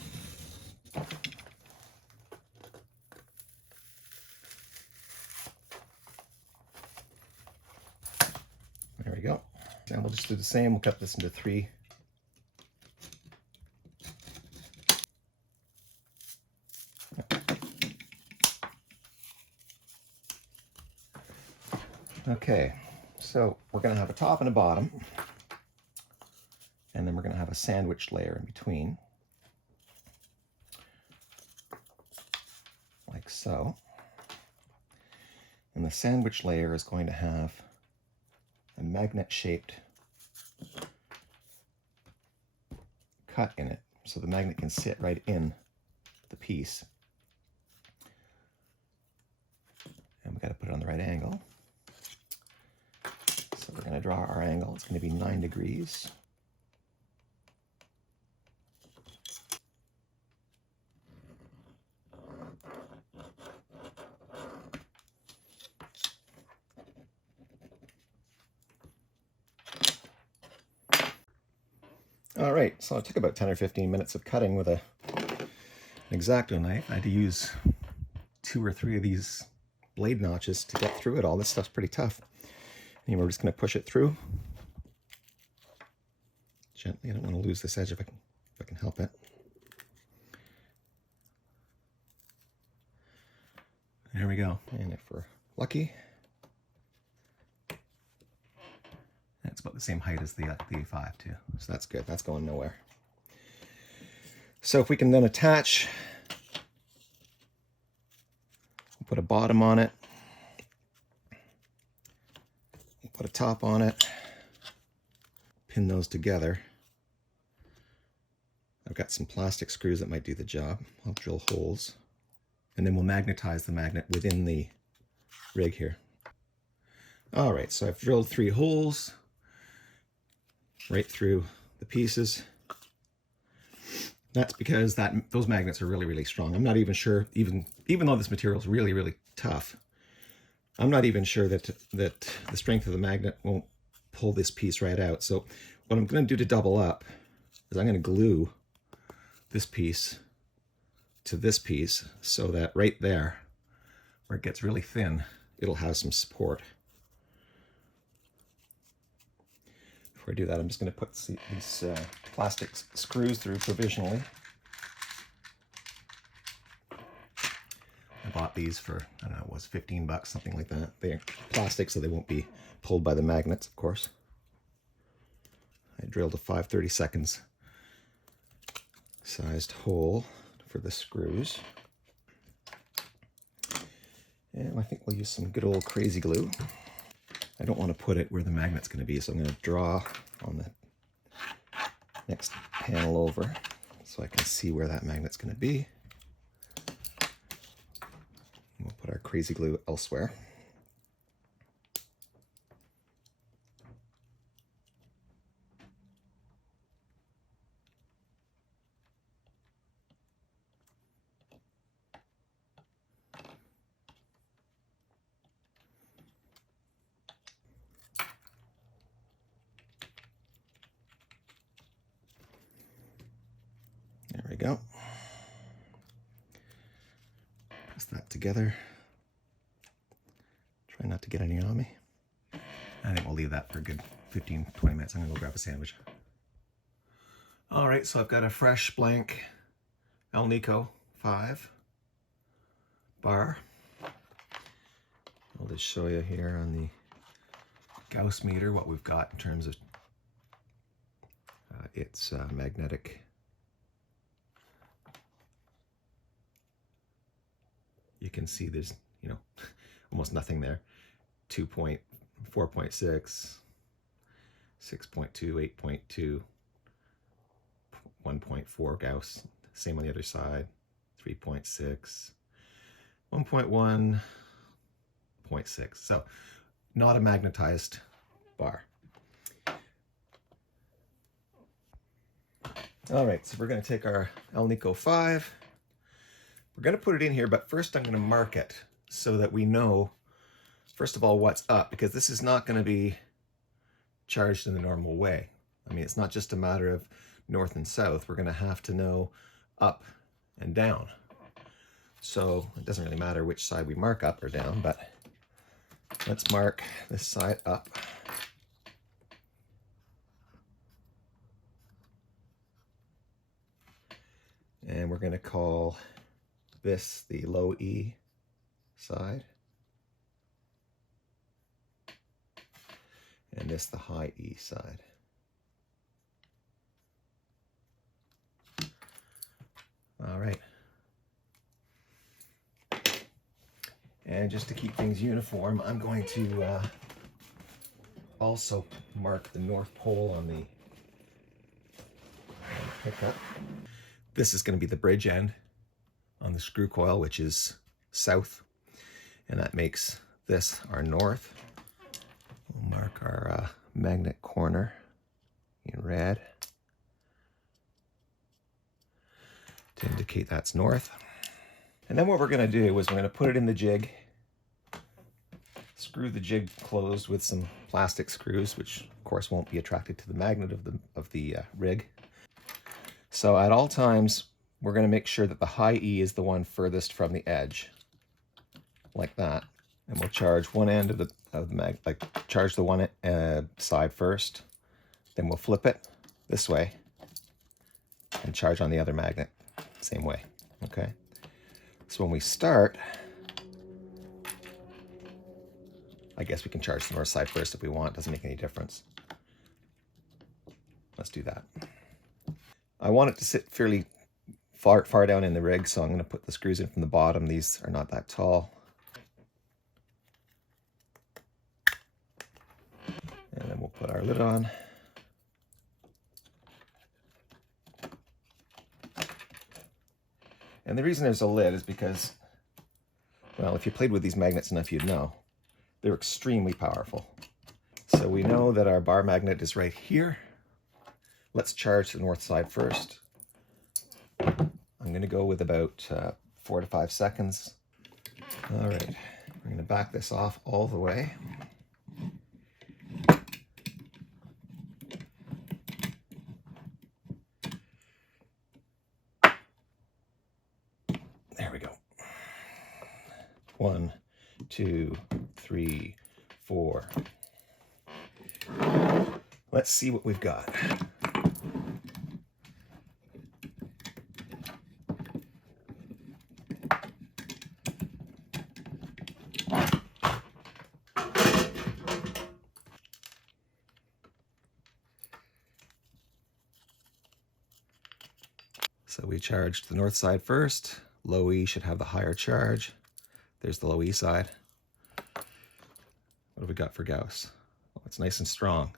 There we go. And we'll just do the same. We'll cut this into 3. Okay, so we're going to have a top and a bottom, and then we're going to have a sandwich layer in between, like so. And the sandwich layer is going to have a magnet-shaped cut in it, so the magnet can sit right in the piece. And we've got to put it on the right angle. So we're going to draw our angle. It's going to be 9 degrees. All right, so it took about 10 or 15 minutes of cutting with an X-Acto knife. I had to use 2 or 3 of these blade notches to get through it all. This stuff's pretty tough. Anyway, we're just going to push it through gently. I don't want to lose this edge if I can help it. There we go. And if we're lucky, it's about the same height as the A5 too. So that's good. That's going nowhere. So if we can then attach, we'll put a bottom on it, we'll put a top on it, pin those together. I've got some plastic screws that might do the job. I'll drill holes. And then we'll magnetize the magnet within the rig here. All right, so I've drilled 3 holes right through the pieces. That's because those magnets are really, really strong. I'm not even sure, even though this material is really, really tough, I'm not even sure that the strength of the magnet won't pull this piece right out. So what I'm going to do to double up is I'm going to glue this piece to this piece so that right there, where it gets really thin, it'll have some support. Before I do that, I'm just going to put these plastic screws through provisionally. I bought these for, I don't know, it was 15 bucks, something like that. They're plastic, so they won't be pulled by the magnets, of course. I drilled a 5/32 sized hole for the screws. And I think we'll use some good old crazy glue. I don't want to put it where the magnet's going to be, so I'm going to draw on the next panel over so I can see where that magnet's going to be. We'll put our crazy glue elsewhere. There we go. Press that together. Try not to get any on me. I think we'll leave that for a good 15-20 minutes. I'm gonna go grab a sandwich. All right, so I've got a fresh blank Alnico 5 bar. I'll just show you here on the Gauss meter what we've got in terms of its magnetic. You can see there's, you know, almost nothing there. 4.6, 6.2, 8.2, 1.4 Gauss. Same on the other side. 3.6, 1.1, 0.6. So not a magnetized bar. All right, so we're going to take our Alnico 5. We're going to put it in here, but first I'm going to mark it so that we know, first of all, what's up, because this is not going to be charged in the normal way. I mean, it's not just a matter of north and south. We're going to have to know up and down. So it doesn't really matter which side we mark up or down, but let's mark this side up. And we're going to call this the low E side, and this the high E side. All right. And just to keep things uniform, I'm going to also mark the north pole on the pickup. This is going to be the bridge end on the screw coil, which is south, and that makes this our north. We'll mark our magnet corner in red to indicate that's north. And then what we're going to do is we're going to put it in the jig, screw the jig closed with some plastic screws, which of course won't be attracted to the magnet of the rig. So at all times, we're going to make sure that the high E is the one furthest from the edge, like that. And we'll charge one end of the magnet, like charge the one side first, then we'll flip it this way and charge on the other magnet, same way, okay? So when we start, I guess we can charge the north side first if we want, doesn't make any difference. Let's do that. I want it to sit fairly far down in the rig, so I'm going to put the screws in from the bottom. These are not that tall. And then we'll put our lid on. the reason there's a lid is because, well, if you played with these magnets enough, you'd know. They're extremely powerful. So we know that our bar magnet is right here. Let's charge the north side first. I'm going to go with about 4 to 5 seconds. All right, we're going to back this off all the way. There we go. 1, 2, 3, 4. Let's see what we've got. So we charged the north side first. Low E should have the higher charge. There's the low E side. What have we got for Gauss? Oh, it's nice and strong.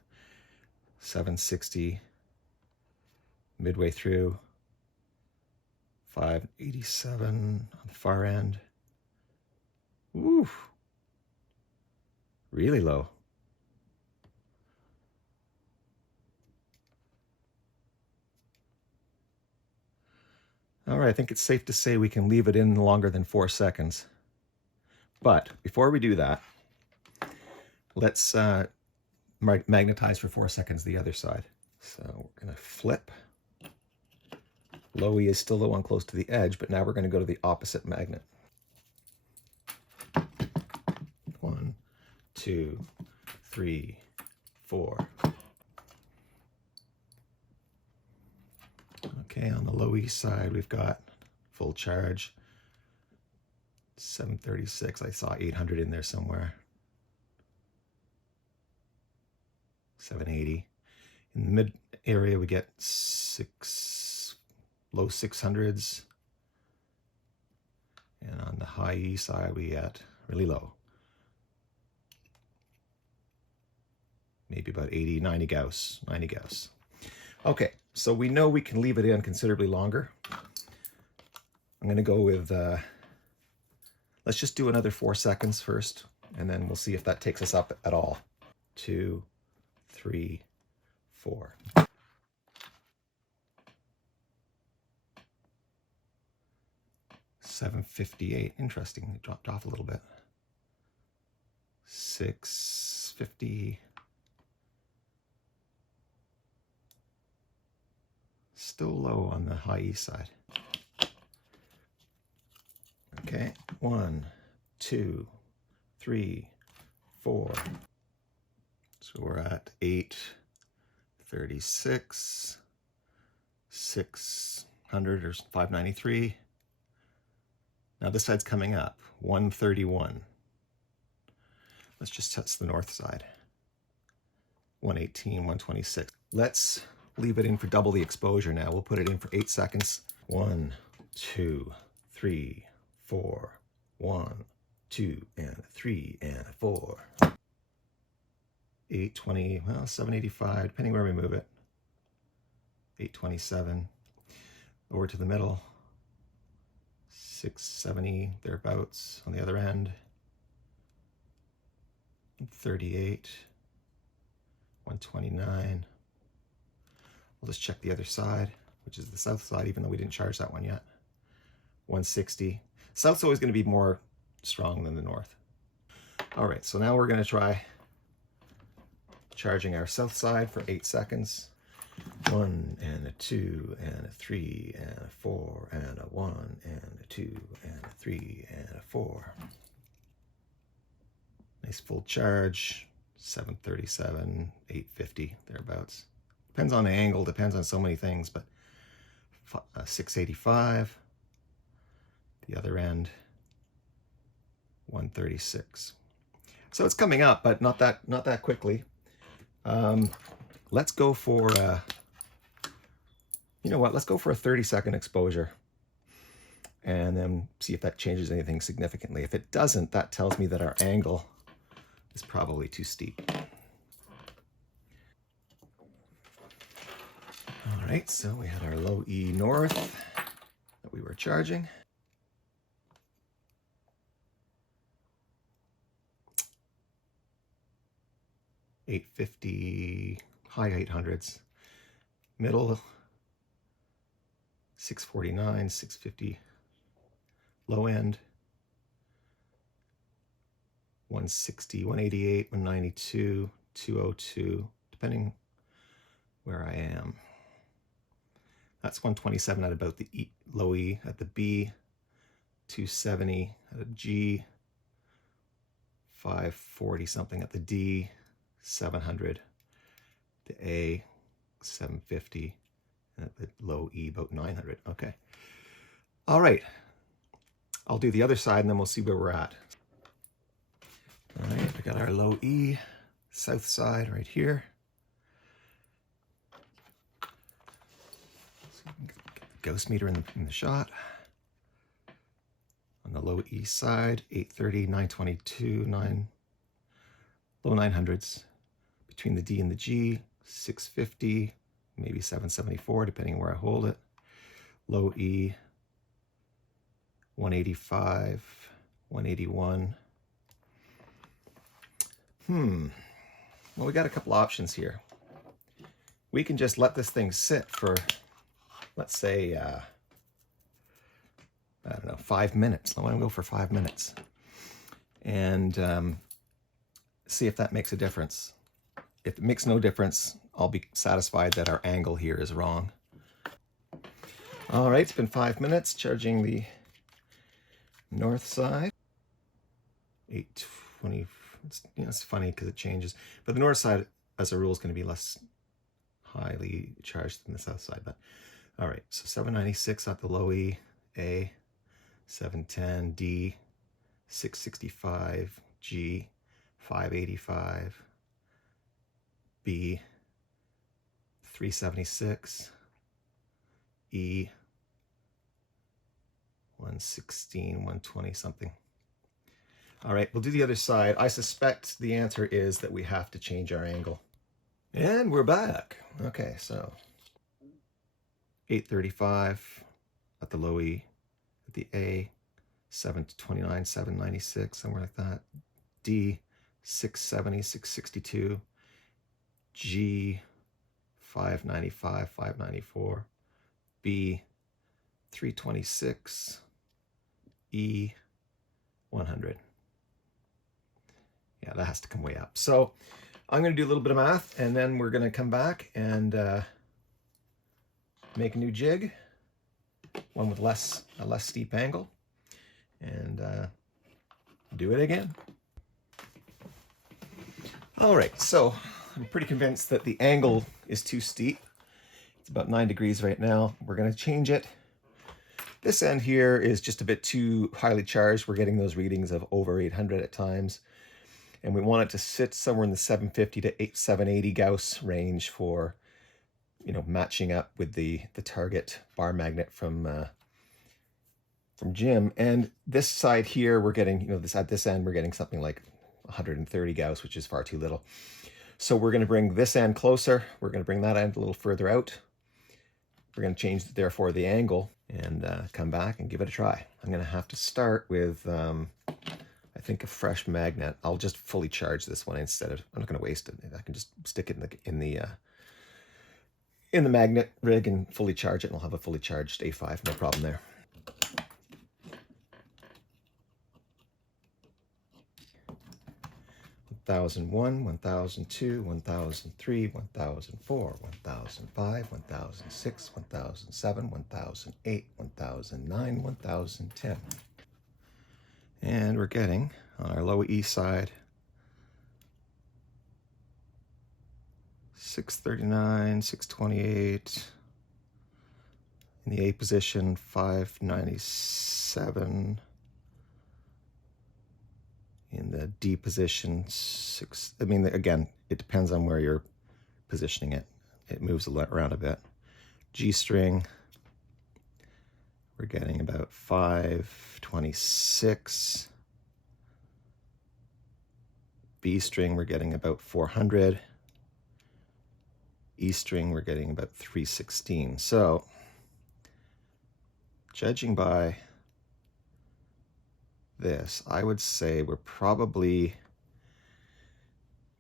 760 midway through. 587 on the far end. Ooh, really low. All right, I think it's safe to say we can leave it in longer than 4 seconds. But before we do that, let's magnetize for 4 seconds the other side. So we're going to flip. Low E is still the one close to the edge, but now we're going to go to the opposite magnet. 1, 2, 3, 4. Okay, on the low E side, we've got full charge. 736. I saw 800 in there somewhere. 780. In the mid area, we get low 600s. And on the high E side, we get really low. Maybe about 80, 90 Gauss, 90 Gauss. Okay, so we know we can leave it in considerably longer. I'm going to go with, let's just do another 4 seconds first, and then we'll see if that takes us up at all. 2, 3, 4. $758. Interesting. It dropped off a little bit. $650. Still low on the high E side. Okay, 1, 2, 3, 4. So we're at 836, 600 or 593. Now this side's coming up, 131. Let's just test the north side. 118, 126. Let's leave it in for double the exposure now. We'll put it in for 8 seconds. 1, 2, 3, 4. 1, 2, and 3, and 4. 820, well, 785, depending where we move it. 827. Over to the middle. 670, thereabouts on the other end. 38. 129. We'll just check the other side, which is the south side, even though we didn't charge that one yet. 160. South's always going to be more strong than the north. All right, so now we're going to try charging our south side for 8 seconds. 1 and a 2 and a 3 and a 4 and a 1 and a 2 and a 3 and a 4. Nice full charge. 737, 850, thereabouts. Depends on the angle, depends on so many things, but 685. The other end, 136. So it's coming up, but not that quickly. Let's go for you know what? Let's go for a 30-second exposure, and then see if that changes anything significantly. If it doesn't, that tells me that our angle is probably too steep. All right, so we had our low E north that we were charging. 850, high 800s. Middle, 649, 650. Low end, 160, 188, 192, 202, depending where I am. That's 127 at about the E, low E. At the B, 270 at a G, 540 something at the D, 700, the A, 750, and at the low E, about 900. Okay. All right. I'll do the other side and then we'll see where we're at. All right, we got our low E, south side right here. Gauss meter in the shot. On the low E side, 830, 922, low 900s. Between the D and the G, 650, maybe 774, depending where I hold it. Low E, 185, 181. Well, we got a couple options here. We can just let this thing sit for, let's say, I don't know, 5 minutes. I want to go for 5 minutes and see if that makes a difference. If it makes no difference, I'll be satisfied that our angle here is wrong. All right, it's been 5 minutes, charging the north side. 820. It's funny because it changes, but the north side, as a rule, is going to be less highly charged than the south side. But all right, so 796 at the low E, A, 710 D, 665 G, 585 B, 376 E, 116, 120 something. All right, we'll do the other side. I suspect the answer is that we have to change our angle. And we're back. Okay, so 835 at the low E, at the A, 729, 796, somewhere like that. D, 670, 662. G, 595, 594. B, 326. E, 100. Yeah, that has to come way up. So I'm going to do a little bit of math, and then we're going to come back and make a new jig, one with a less steep angle, and do it again. All right, so I'm pretty convinced that the angle is too steep. It's about 9 degrees right now. We're going to change it. This end here is just a bit too highly charged. We're getting those readings of over 800 at times. And we want it to sit somewhere in the 750 to 780 Gauss range for, you know, matching up with the target bar magnet from Jim. And this side here, we're getting, you know, at this end, we're getting something like 130 Gauss, which is far too little. So we're going to bring this end closer. We're going to bring that end a little further out. We're going to change, therefore, the angle and come back and give it a try. I'm going to have to start with, I think, a fresh magnet. I'll just fully charge this one instead of, I'm not going to waste it. I can just stick it in the magnet rig and fully charge it, and I'll have a fully charged A5, no problem there. $1,001, $1,002, $1,003, $1,004, $1,005, $1,006, $1,007, $1,008, $1,009, $1,010. And we're getting, on our low E side, 639, 628. In the A position, 597. In the D position, 6. I mean, again, it depends on where you're positioning it. It moves around a bit. G string, we're getting about 526. B string, we're getting about 400. E string, we're getting about 316. So, judging by this, I would say we're probably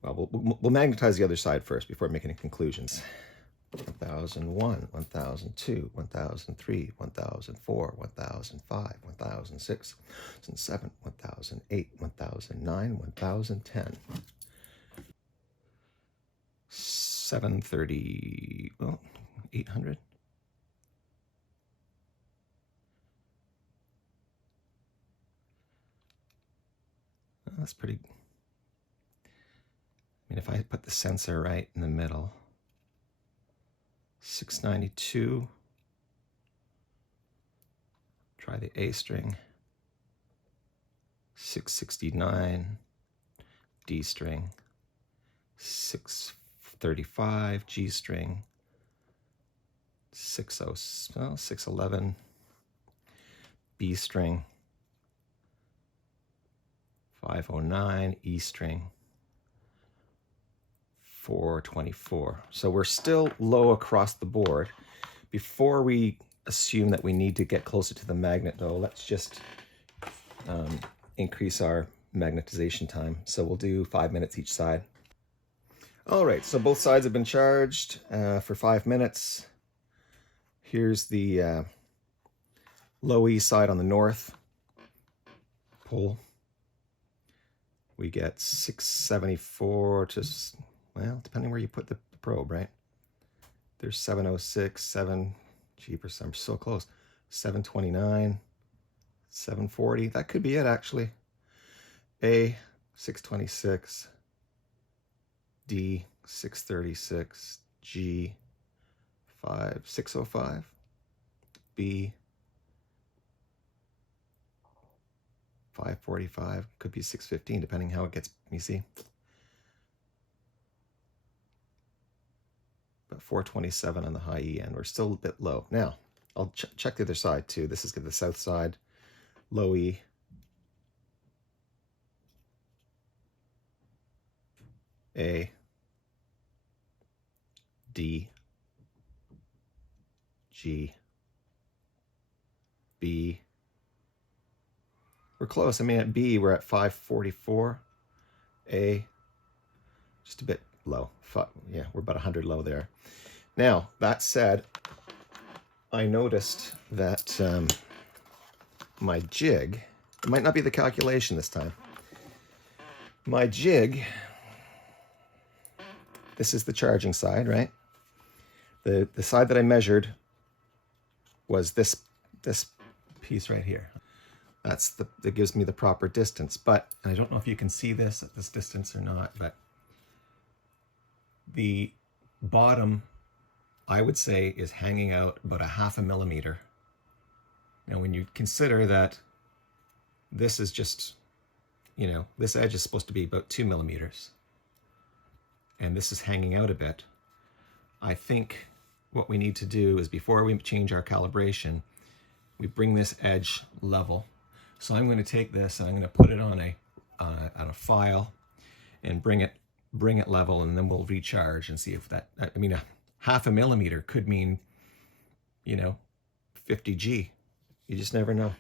well, we'll magnetize the other side first before making any conclusions. 1001, 1002, 1003, 1004, 1005, 1006, 1007, 1008, 1009, 1010. 730, well, 800. Oh, that's pretty. I mean, if I put the sensor right in the middle, 692. Try the A string. 669, D string. 635, G string. 611, B string. 509, E string. 424. So we're still low across the board. Before we assume that we need to get closer to the magnet, though, let's just increase our magnetization time. So we'll do 5 minutes each side. All right, so both sides have been charged for 5 minutes. Here's the low E side on the north pole. We get 674 to, well, depending where you put the probe, right? There's 706, 7, jeepers, I'm so close. 729, 740, that could be it actually. A, 626, D, 636, G, 605, B, 545, could be 615, depending how it gets, you see. But 427 on the high E end. We're still a bit low. Now, I'll check the other side too. This is the south side, low E. A, D, G, B. We're close. I mean, at B, we're at 544. A, just a bit low. Yeah, we're about 100 low there. Now, that said, I noticed that my jig, it might not be the calculation this time. My jig, this is the charging side, right? The side that I measured was this piece right here. That gives me the proper distance, but I don't know if you can see this at this distance or not, but the bottom, I would say, is hanging out about 0.5 millimeter. Now, when you consider that this is just, you know, this edge is supposed to be about 2 millimeters, and this is hanging out a bit, I think what we need to do is, before we change our calibration, we bring this edge level. So I'm going to take this and I'm going to put it on a file and bring it level, and then we'll recharge and see if that, I mean, 0.5 millimeter could mean, you know, 50 G. You just never know.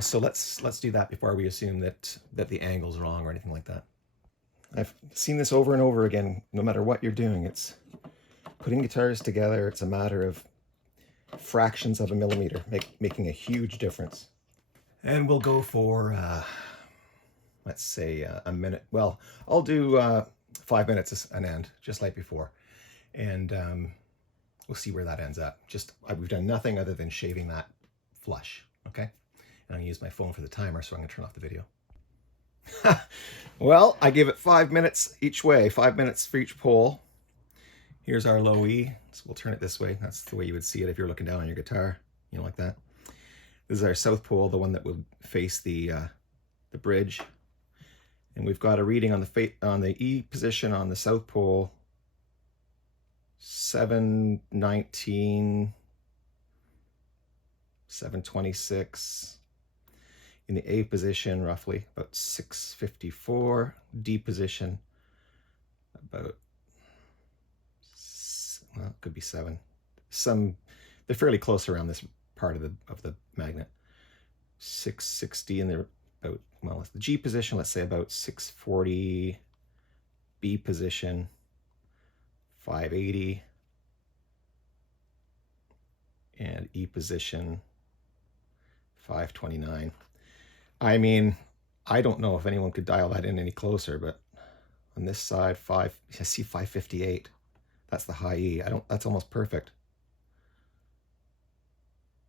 So let's do that before we assume that the angle's wrong or anything like that. I've seen this over and over again. No matter what you're doing, it's putting guitars together. It's a matter of fractions of a millimeter, making a huge difference. And we'll go for, let's say a minute. Well, I'll do 5 minutes as an end, just like before. And we'll see where that ends up. We've done nothing other than shaving that flush, okay? And I'm gonna use my phone for the timer, so I'm gonna turn off the video. Well, I gave it 5 minutes each way, 5 minutes for each pole. Here's our low E, so we'll turn it this way. That's the way you would see it if you're looking down on your guitar, you know, like that. This is our south pole, the one that would face the bridge. And we've got a reading on the E position on the south pole, 719, 726. In the A position, roughly about 654. D position, about, well, it could be 7. They're fairly close around this part of the magnet. 660, and they're about, well, the G position, let's say about 640, B position 580 and E position 529. I mean, I don't know if anyone could dial that in any closer, but on this side, I see 558. That's the high E. That's almost perfect.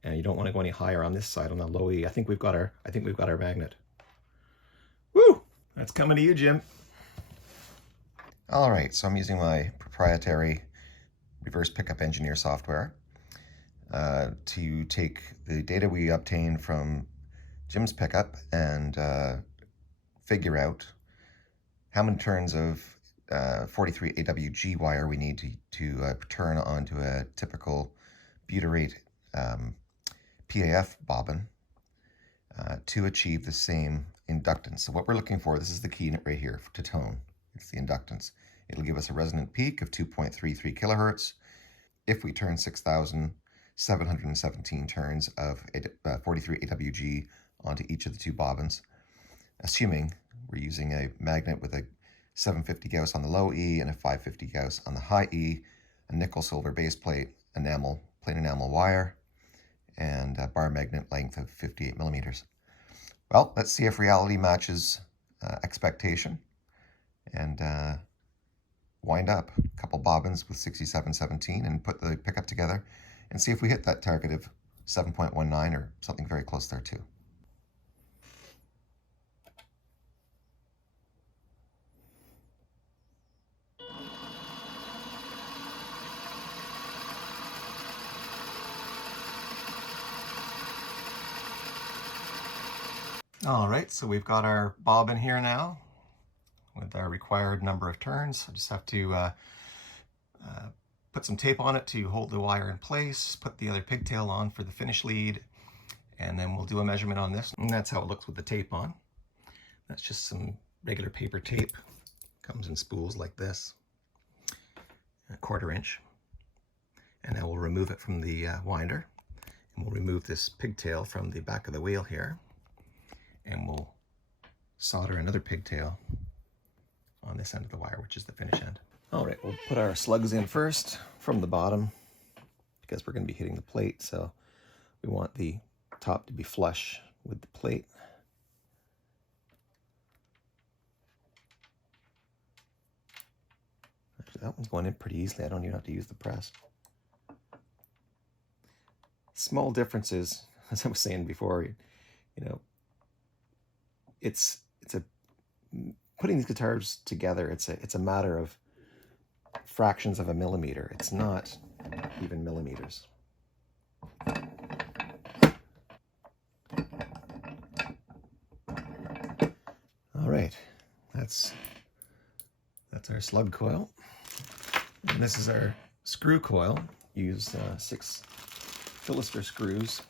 And you don't want to go any higher on this side on the low E. I think we've got our magnet. Woo! That's coming to you, Jim. All right, so I'm using my proprietary reverse pickup engineer software to take the data we obtain from Jim's pickup and figure out how many turns of 43 AWG wire we need to turn onto a typical butyrate PAF bobbin to achieve the same inductance. So what we're looking for, this is the key right here to tone. It's the inductance. It'll give us a resonant peak of 2.33 kilohertz if we turn 6,717 turns of 43 AWG onto each of the two bobbins, assuming we're using a magnet with a 750 Gauss on the low E and a 550 Gauss on the high E, a nickel-silver baseplate plain enamel wire, and a bar magnet length of 58 millimeters. Well, let's see if reality matches expectation, and wind up a couple bobbins with 6717 and put the pickup together and see if we hit that target of 7.19 or something very close there too. All right, so we've got our bobbin here now with our required number of turns. I just have to put some tape on it to hold the wire in place, put the other pigtail on for the finish lead, and then we'll do a measurement on this. And that's how it looks with the tape on. That's just some regular paper tape. Comes in spools like this, a 1/4 inch. And then we'll remove it from the winder. And we'll remove this pigtail from the back of the wheel here. And we'll solder another pigtail on this end of the wire, which is the finish end. All right, we'll put our slugs in first from the bottom because we're going to be hitting the plate, so we want the top to be flush with the plate. Actually, that one's going in pretty easily. I don't even have to use the press. Small differences, as I was saying before, you know, it's putting these guitars together. It's a matter of fractions of a millimeter. It's not even millimeters. All right, that's our slug coil, and this is our screw coil. Use 6 fillister screws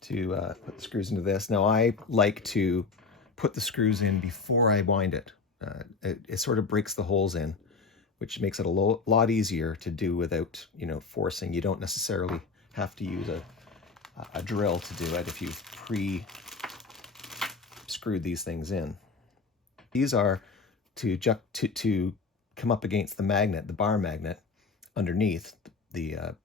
to put the screws into this. Now I like to put the screws in before I wind it. It sort of breaks the holes in, which makes it a lot easier to do without, forcing. You don't necessarily have to use a drill to do it if you've pre-screwed these things in. These are to come up against the magnet, the bar magnet, underneath the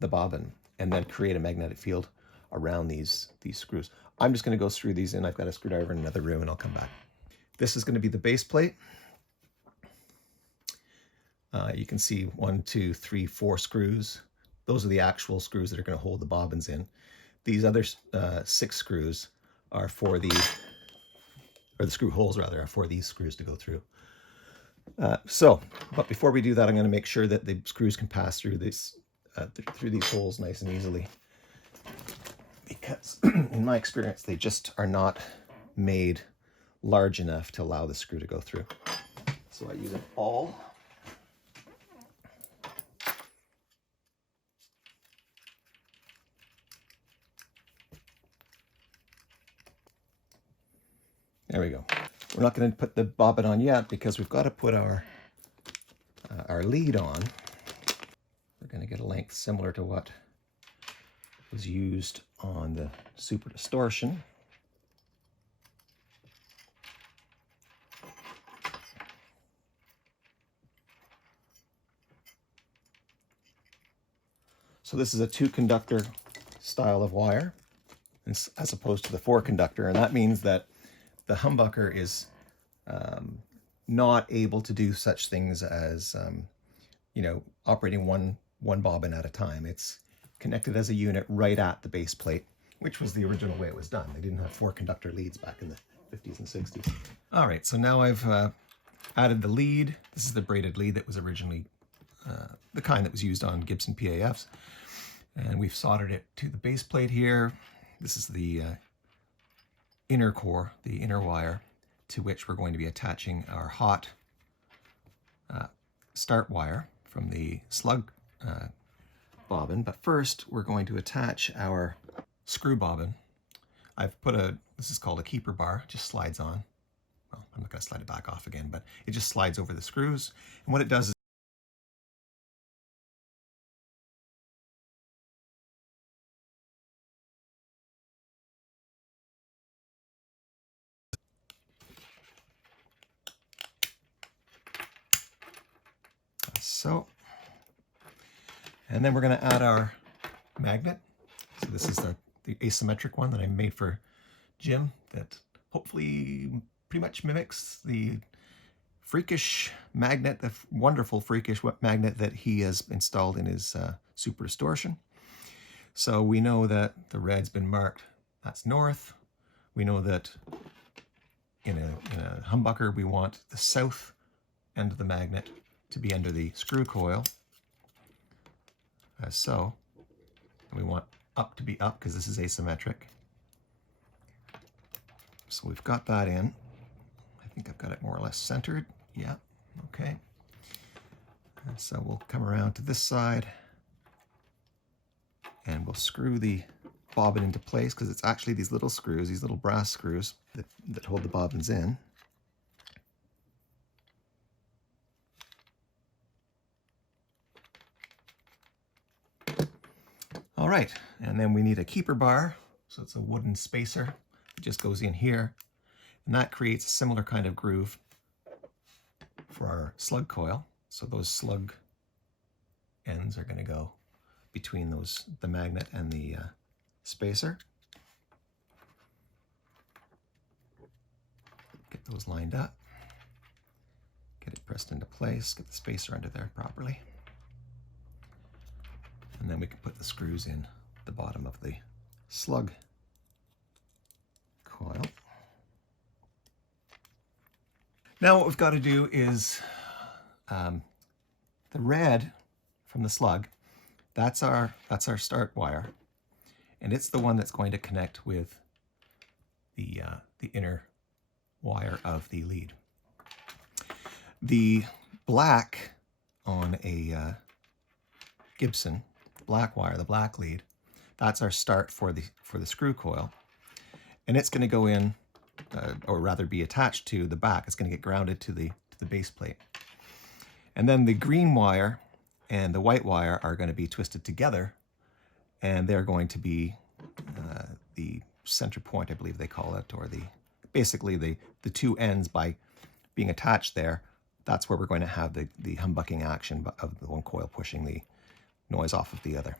bobbin, and then create a magnetic field around these screws. I'm just going to go screw these in. I've got a screwdriver in another room, and I'll come back. This is going to be the base plate. You can see 1, 2, 3, 4 screws. Those are the actual screws that are going to hold the bobbins in. These other 6 screws are for the screw holes rather, are for these screws to go through. But before we do that, I'm going to make sure that the screws can pass through these holes nice and easily. Because in my experience, they just are not made large enough to allow the screw to go through. So I use an awl. There we go. We're not going to put the bobbin on yet because we've got to put our lead on. We're going to get a length similar to what was used on the Super Distortion. So this is a 2-conductor style of wire as opposed to the 4-conductor, and that means that the humbucker is not able to do such things as you know, operating one bobbin at a time. It's connected as a unit right at the base plate, which was the original way it was done. They didn't have 4-conductor leads back in the 50s and 60s. All right, so now I've added the lead. This is the braided lead that was originally the kind that was used on Gibson PAFs. And we've soldered it to the base plate here. This is the inner core, the inner wire, to which we're going to be attaching our hot start wire from the slug bobbin. But first, we're going to attach our screw bobbin. I've put this is called a keeper bar, it just slides on. Well, I'm not going to slide it back off again, but it just slides over the screws. And what it does is so. And then we're going to add our magnet. So this is the asymmetric one that I made for Jim that hopefully pretty much mimics the freakish magnet, the wonderful freakish magnet that he has installed in his Super Distortion. So we know that the red's been marked, that's north. We know that in a humbucker we want the south end of the magnet to be under the screw coil, as so. And we want up to be up because this is asymmetric. So we've got that in. I think I've got it more or less centered. Yeah, okay. And so we'll come around to this side and we'll screw the bobbin into place because it's actually these little screws, these little brass screws that hold the bobbins in. All right, and then we need a keeper bar. So it's a wooden spacer. It just goes in here, and that creates a similar kind of groove for our slug coil. So those slug ends are going to go between the magnet and the spacer. Get those lined up. Get it pressed into place. Get the spacer under there properly. And then we can put the screws in the bottom of the slug coil. Now what we've got to do is the red from the slug, that's our start wire, and it's the one that's going to connect with the inner wire of the lead. The black on a Gibson black wire, the black lead, that's our start for the screw coil, and it's going to go in, or rather be attached to the back. It's going to get grounded to the base plate, and then the green wire and the white wire are going to be twisted together, and they're going to be the center point, I believe they call it, or basically the two ends. By being attached there, that's where we're going to have the humbucking action of the one coil pushing the noise off of the other.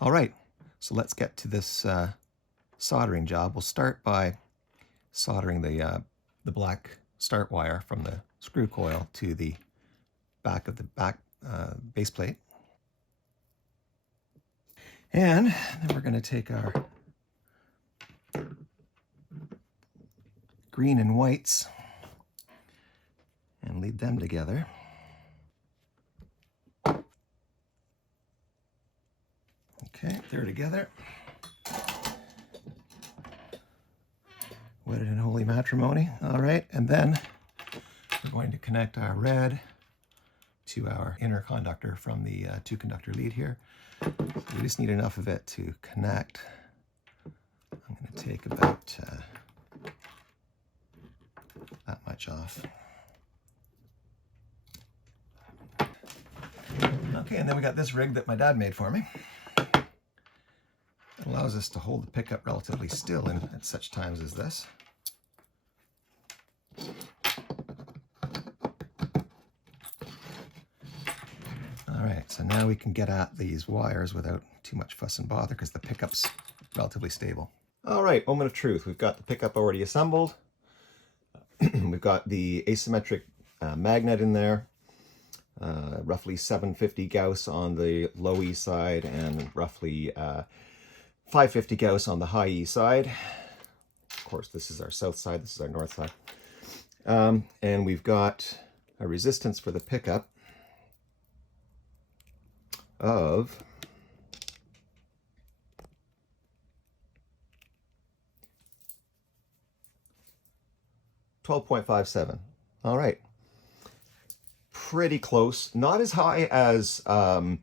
All right, so let's get to this soldering job. We'll start by soldering the black start wire from the screw coil to the back of the base plate. And then we're going to take our green and whites and lead them together. Okay, they're together. Wedded in holy matrimony. All right, and then we're going to connect our red to our inner conductor from the 2-conductor lead here. We just need enough of it to connect. I'm going to take about that much off. Okay, and then we got this rig that my dad made for me. It allows us to hold the pickup relatively still at such times as this. All right, So now we can get at these wires without too much fuss and bother because the pickup's relatively stable. All right, moment of truth. We've got the pickup already assembled. We've got the asymmetric magnet in there, roughly 750 Gauss on the low E side and roughly 550 Gauss on the high E side. Of course, this is our south side, this is our north side. And we've got a resistance for the pickup of 12.57. All right. Pretty close. Not as high as the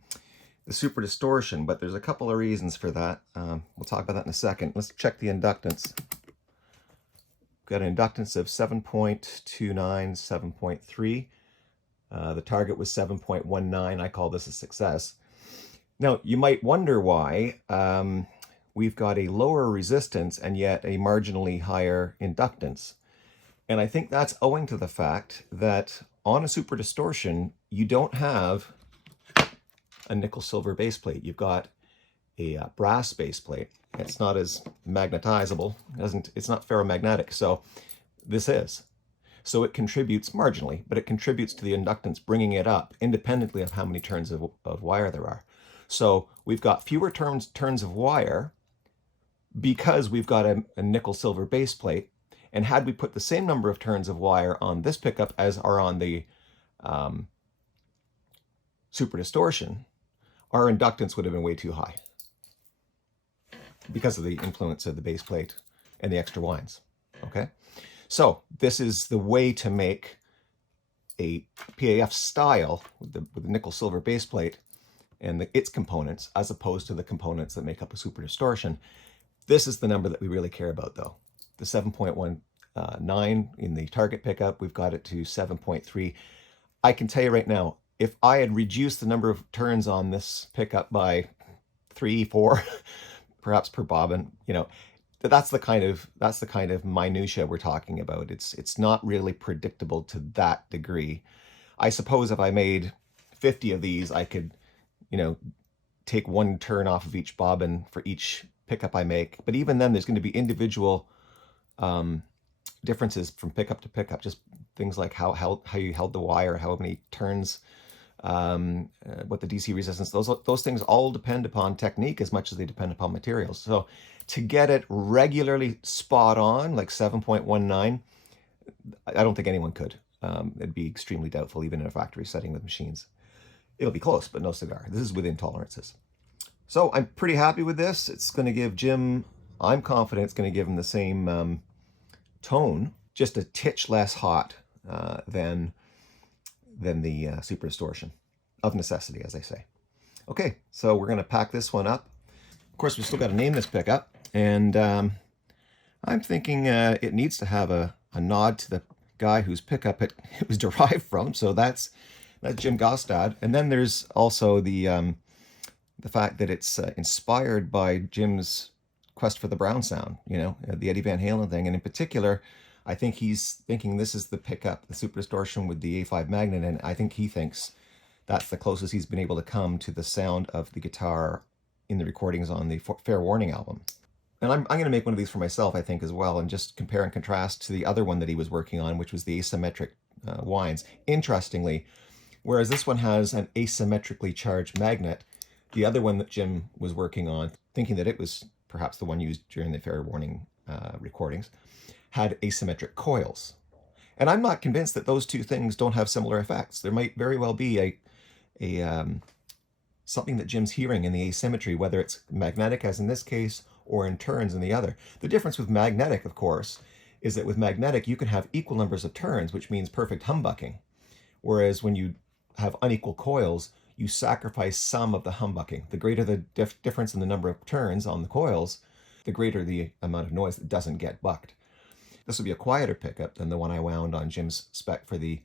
Super Distortion, but there's a couple of reasons for that. We'll talk about that in a second. Let's check the inductance. Got an inductance of 7.29, 7.3. The target was 7.19. I call this a success. Now, you might wonder why we've got a lower resistance and yet a marginally higher inductance. And I think that's owing to the fact that on a Super Distortion, you don't have a nickel-silver base plate. You've got a brass base plate. It's not as magnetizable. It's not ferromagnetic. So this is. So it contributes marginally, but it contributes to the inductance, bringing it up independently of how many turns of wire there are. So we've got fewer turns of wire because we've got a nickel-silver base plate. And had we put the same number of turns of wire on this pickup as are on the Super Distortion, our inductance would have been way too high because of the influence of the base plate and the extra winds. Okay, so this is the way to make a PAF style with the nickel-silver base plate and its components, as opposed to the components that make up a Super Distortion. This is the number that we really care about, though. The 7.19 in the target pickup, we've got it to 7.3. I can tell you right now, if I had reduced the number of turns on this pickup by 3, 4, perhaps per bobbin, you know, that's the kind of minutia we're talking about. It's not really predictable to that degree. I suppose if I made 50 of these, I could, you know, take 1 turn off of each bobbin for each pickup I make. But even then, there's going to be individual differences from pickup to pickup. Just things like how you held the wire, how many turns, what the DC resistance. Those things all depend upon technique as much as they depend upon materials. So to get it regularly spot on, like 7.19, I don't think anyone could. It'd be extremely doubtful, even in a factory setting with machines. It'll be close, but no cigar. This is within tolerances. So I'm pretty happy with this. It's going to give Jim, I'm confident it's going to give him the same tone, just a titch less hot than the Super Distortion, of necessity, as I say. Okay, so we're going to pack this one up. Of course, we still got to name this pickup, and I'm thinking it needs to have a nod to the guy whose pickup it was derived from. So that's Jim Gaustad, and then there's also the fact that it's inspired by Jim's quest for the brown sound, you know, the Eddie Van Halen thing. And in particular, I think he's thinking this is the pickup, the Super Distortion with the A5 magnet, and I think he thinks that's the closest he's been able to come to the sound of the guitar in the recordings on the Fair Warning album. And I'm going to make one of these for myself, I think, as well, and just compare and contrast to the other one that he was working on, which was the asymmetric winds. Interestingly, whereas this one has an asymmetrically charged magnet, the other one that Jim was working on, thinking that it was perhaps the one used during the Fair Warning recordings, had asymmetric coils. And I'm not convinced that those two things don't have similar effects. There might very well be something that Jim's hearing in the asymmetry, whether it's magnetic, as in this case, or in turns in the other. The difference with magnetic, of course, is that with magnetic, you can have equal numbers of turns, which means perfect humbucking. Whereas when you have unequal coils, you sacrifice some of the humbucking. The greater the difference in the number of turns on the coils, the greater the amount of noise that doesn't get bucked. This will be a quieter pickup than the one I wound on Jim's spec for the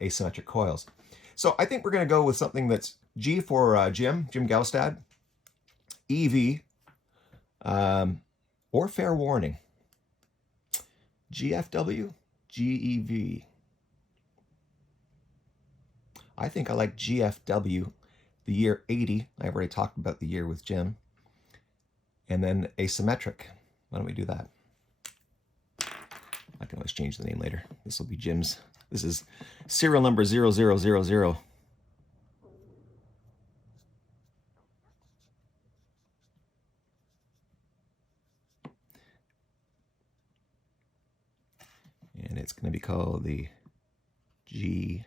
asymmetric coils. So I think we're going to go with something that's G for Jim Gaustad, EV, or Fair Warning. GFW, GEV. I think I like GFW the year 80. I've already talked about the year with Jim. And then asymmetric. Why don't we do that? I can always change the name later. This will be Jim's. This is serial number 0000. And it's going to be called the GFW80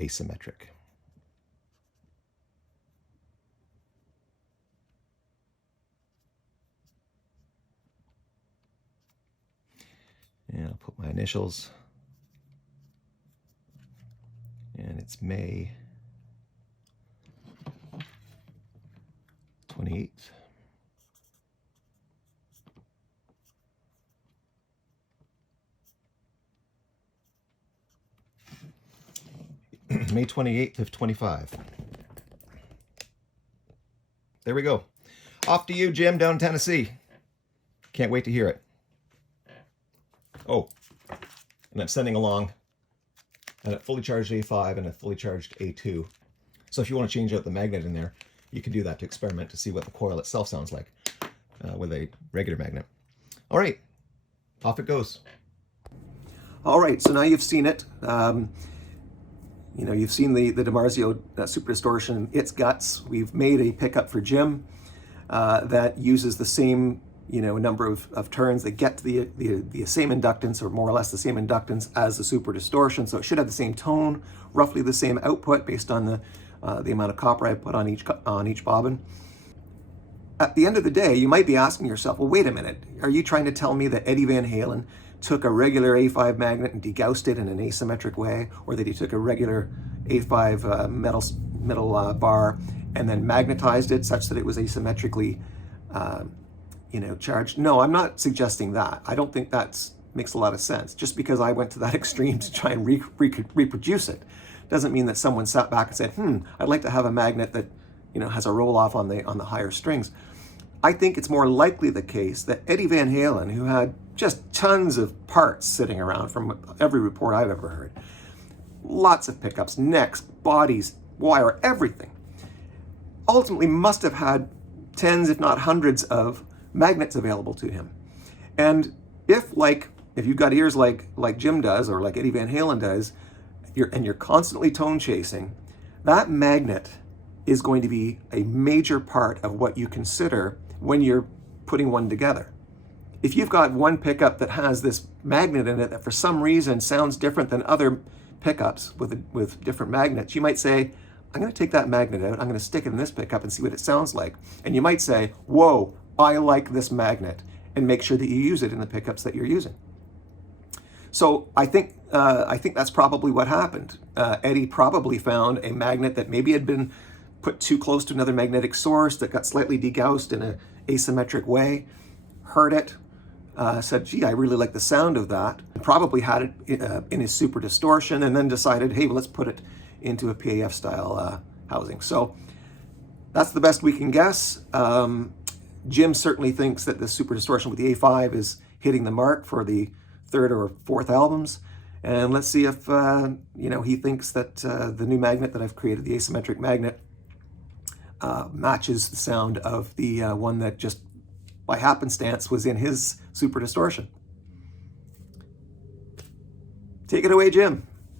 asymmetric. And I'll put my initials. And it's May 28th. May 28th of 25. There we go. Off to you, Jim, down in Tennessee. Can't wait to hear it. Oh, and I'm sending along a fully charged A5 and a fully charged A2. So if you want to change out the magnet in there, you can do that to experiment to see what the coil itself sounds like with a regular magnet. All right, off it goes. All right, so now you've seen it. You know, you've seen the DiMarzio Super Distortion, its guts. We've made a pickup for Jim that uses the same, you know, number of turns that get the same inductance, or more or less the same inductance as the Super Distortion. So it should have the same tone, roughly the same output based on the amount of copper I put on each bobbin. At the end of the day, you might be asking yourself, well, wait a minute, are you trying to tell me that Eddie Van Halen took a regular A5 magnet and degausted it in an asymmetric way, or that he took a regular A5 metal bar and then magnetized it such that it was asymmetrically you know, charged? No, I'm not suggesting that. I don't think that makes a lot of sense. Just because I went to that extreme to try and reproduce it doesn't mean that someone sat back and said, I'd like to have a magnet that, you know, has a roll off on the higher strings. I think it's more likely the case that Eddie Van Halen, who had just tons of parts sitting around from every report I've ever heard, lots of pickups, necks, bodies, wire, everything, ultimately must have had tens, if not hundreds, of magnets available to him. And if you've got ears like Jim does, or like Eddie Van Halen does, you're constantly tone chasing, that magnet is going to be a major part of what you consider when you're putting one together. If you've got one pickup that has this magnet in it that for some reason sounds different than other pickups with different magnets, you might say, I'm going to take that magnet out, I'm going to stick it in this pickup and see what it sounds like. And you might say, whoa, I like this magnet, and make sure that you use it in the pickups that you're using. So I think that's probably what happened. Eddie probably found a magnet that maybe had been put too close to another magnetic source, that got slightly degaussed in an asymmetric way, heard it, said, gee, I really like the sound of that, and probably had it in his Super Distortion, and then decided, hey, well, let's put it into a PAF style housing. So that's the best we can guess. Jim certainly thinks that the Super Distortion with the A5 is hitting the mark for the third or fourth albums. And let's see if you know, he thinks that the new magnet that I've created, the asymmetric magnet, matches the sound of the one that just by happenstance was in his Super Distortion. Take it away, Jim.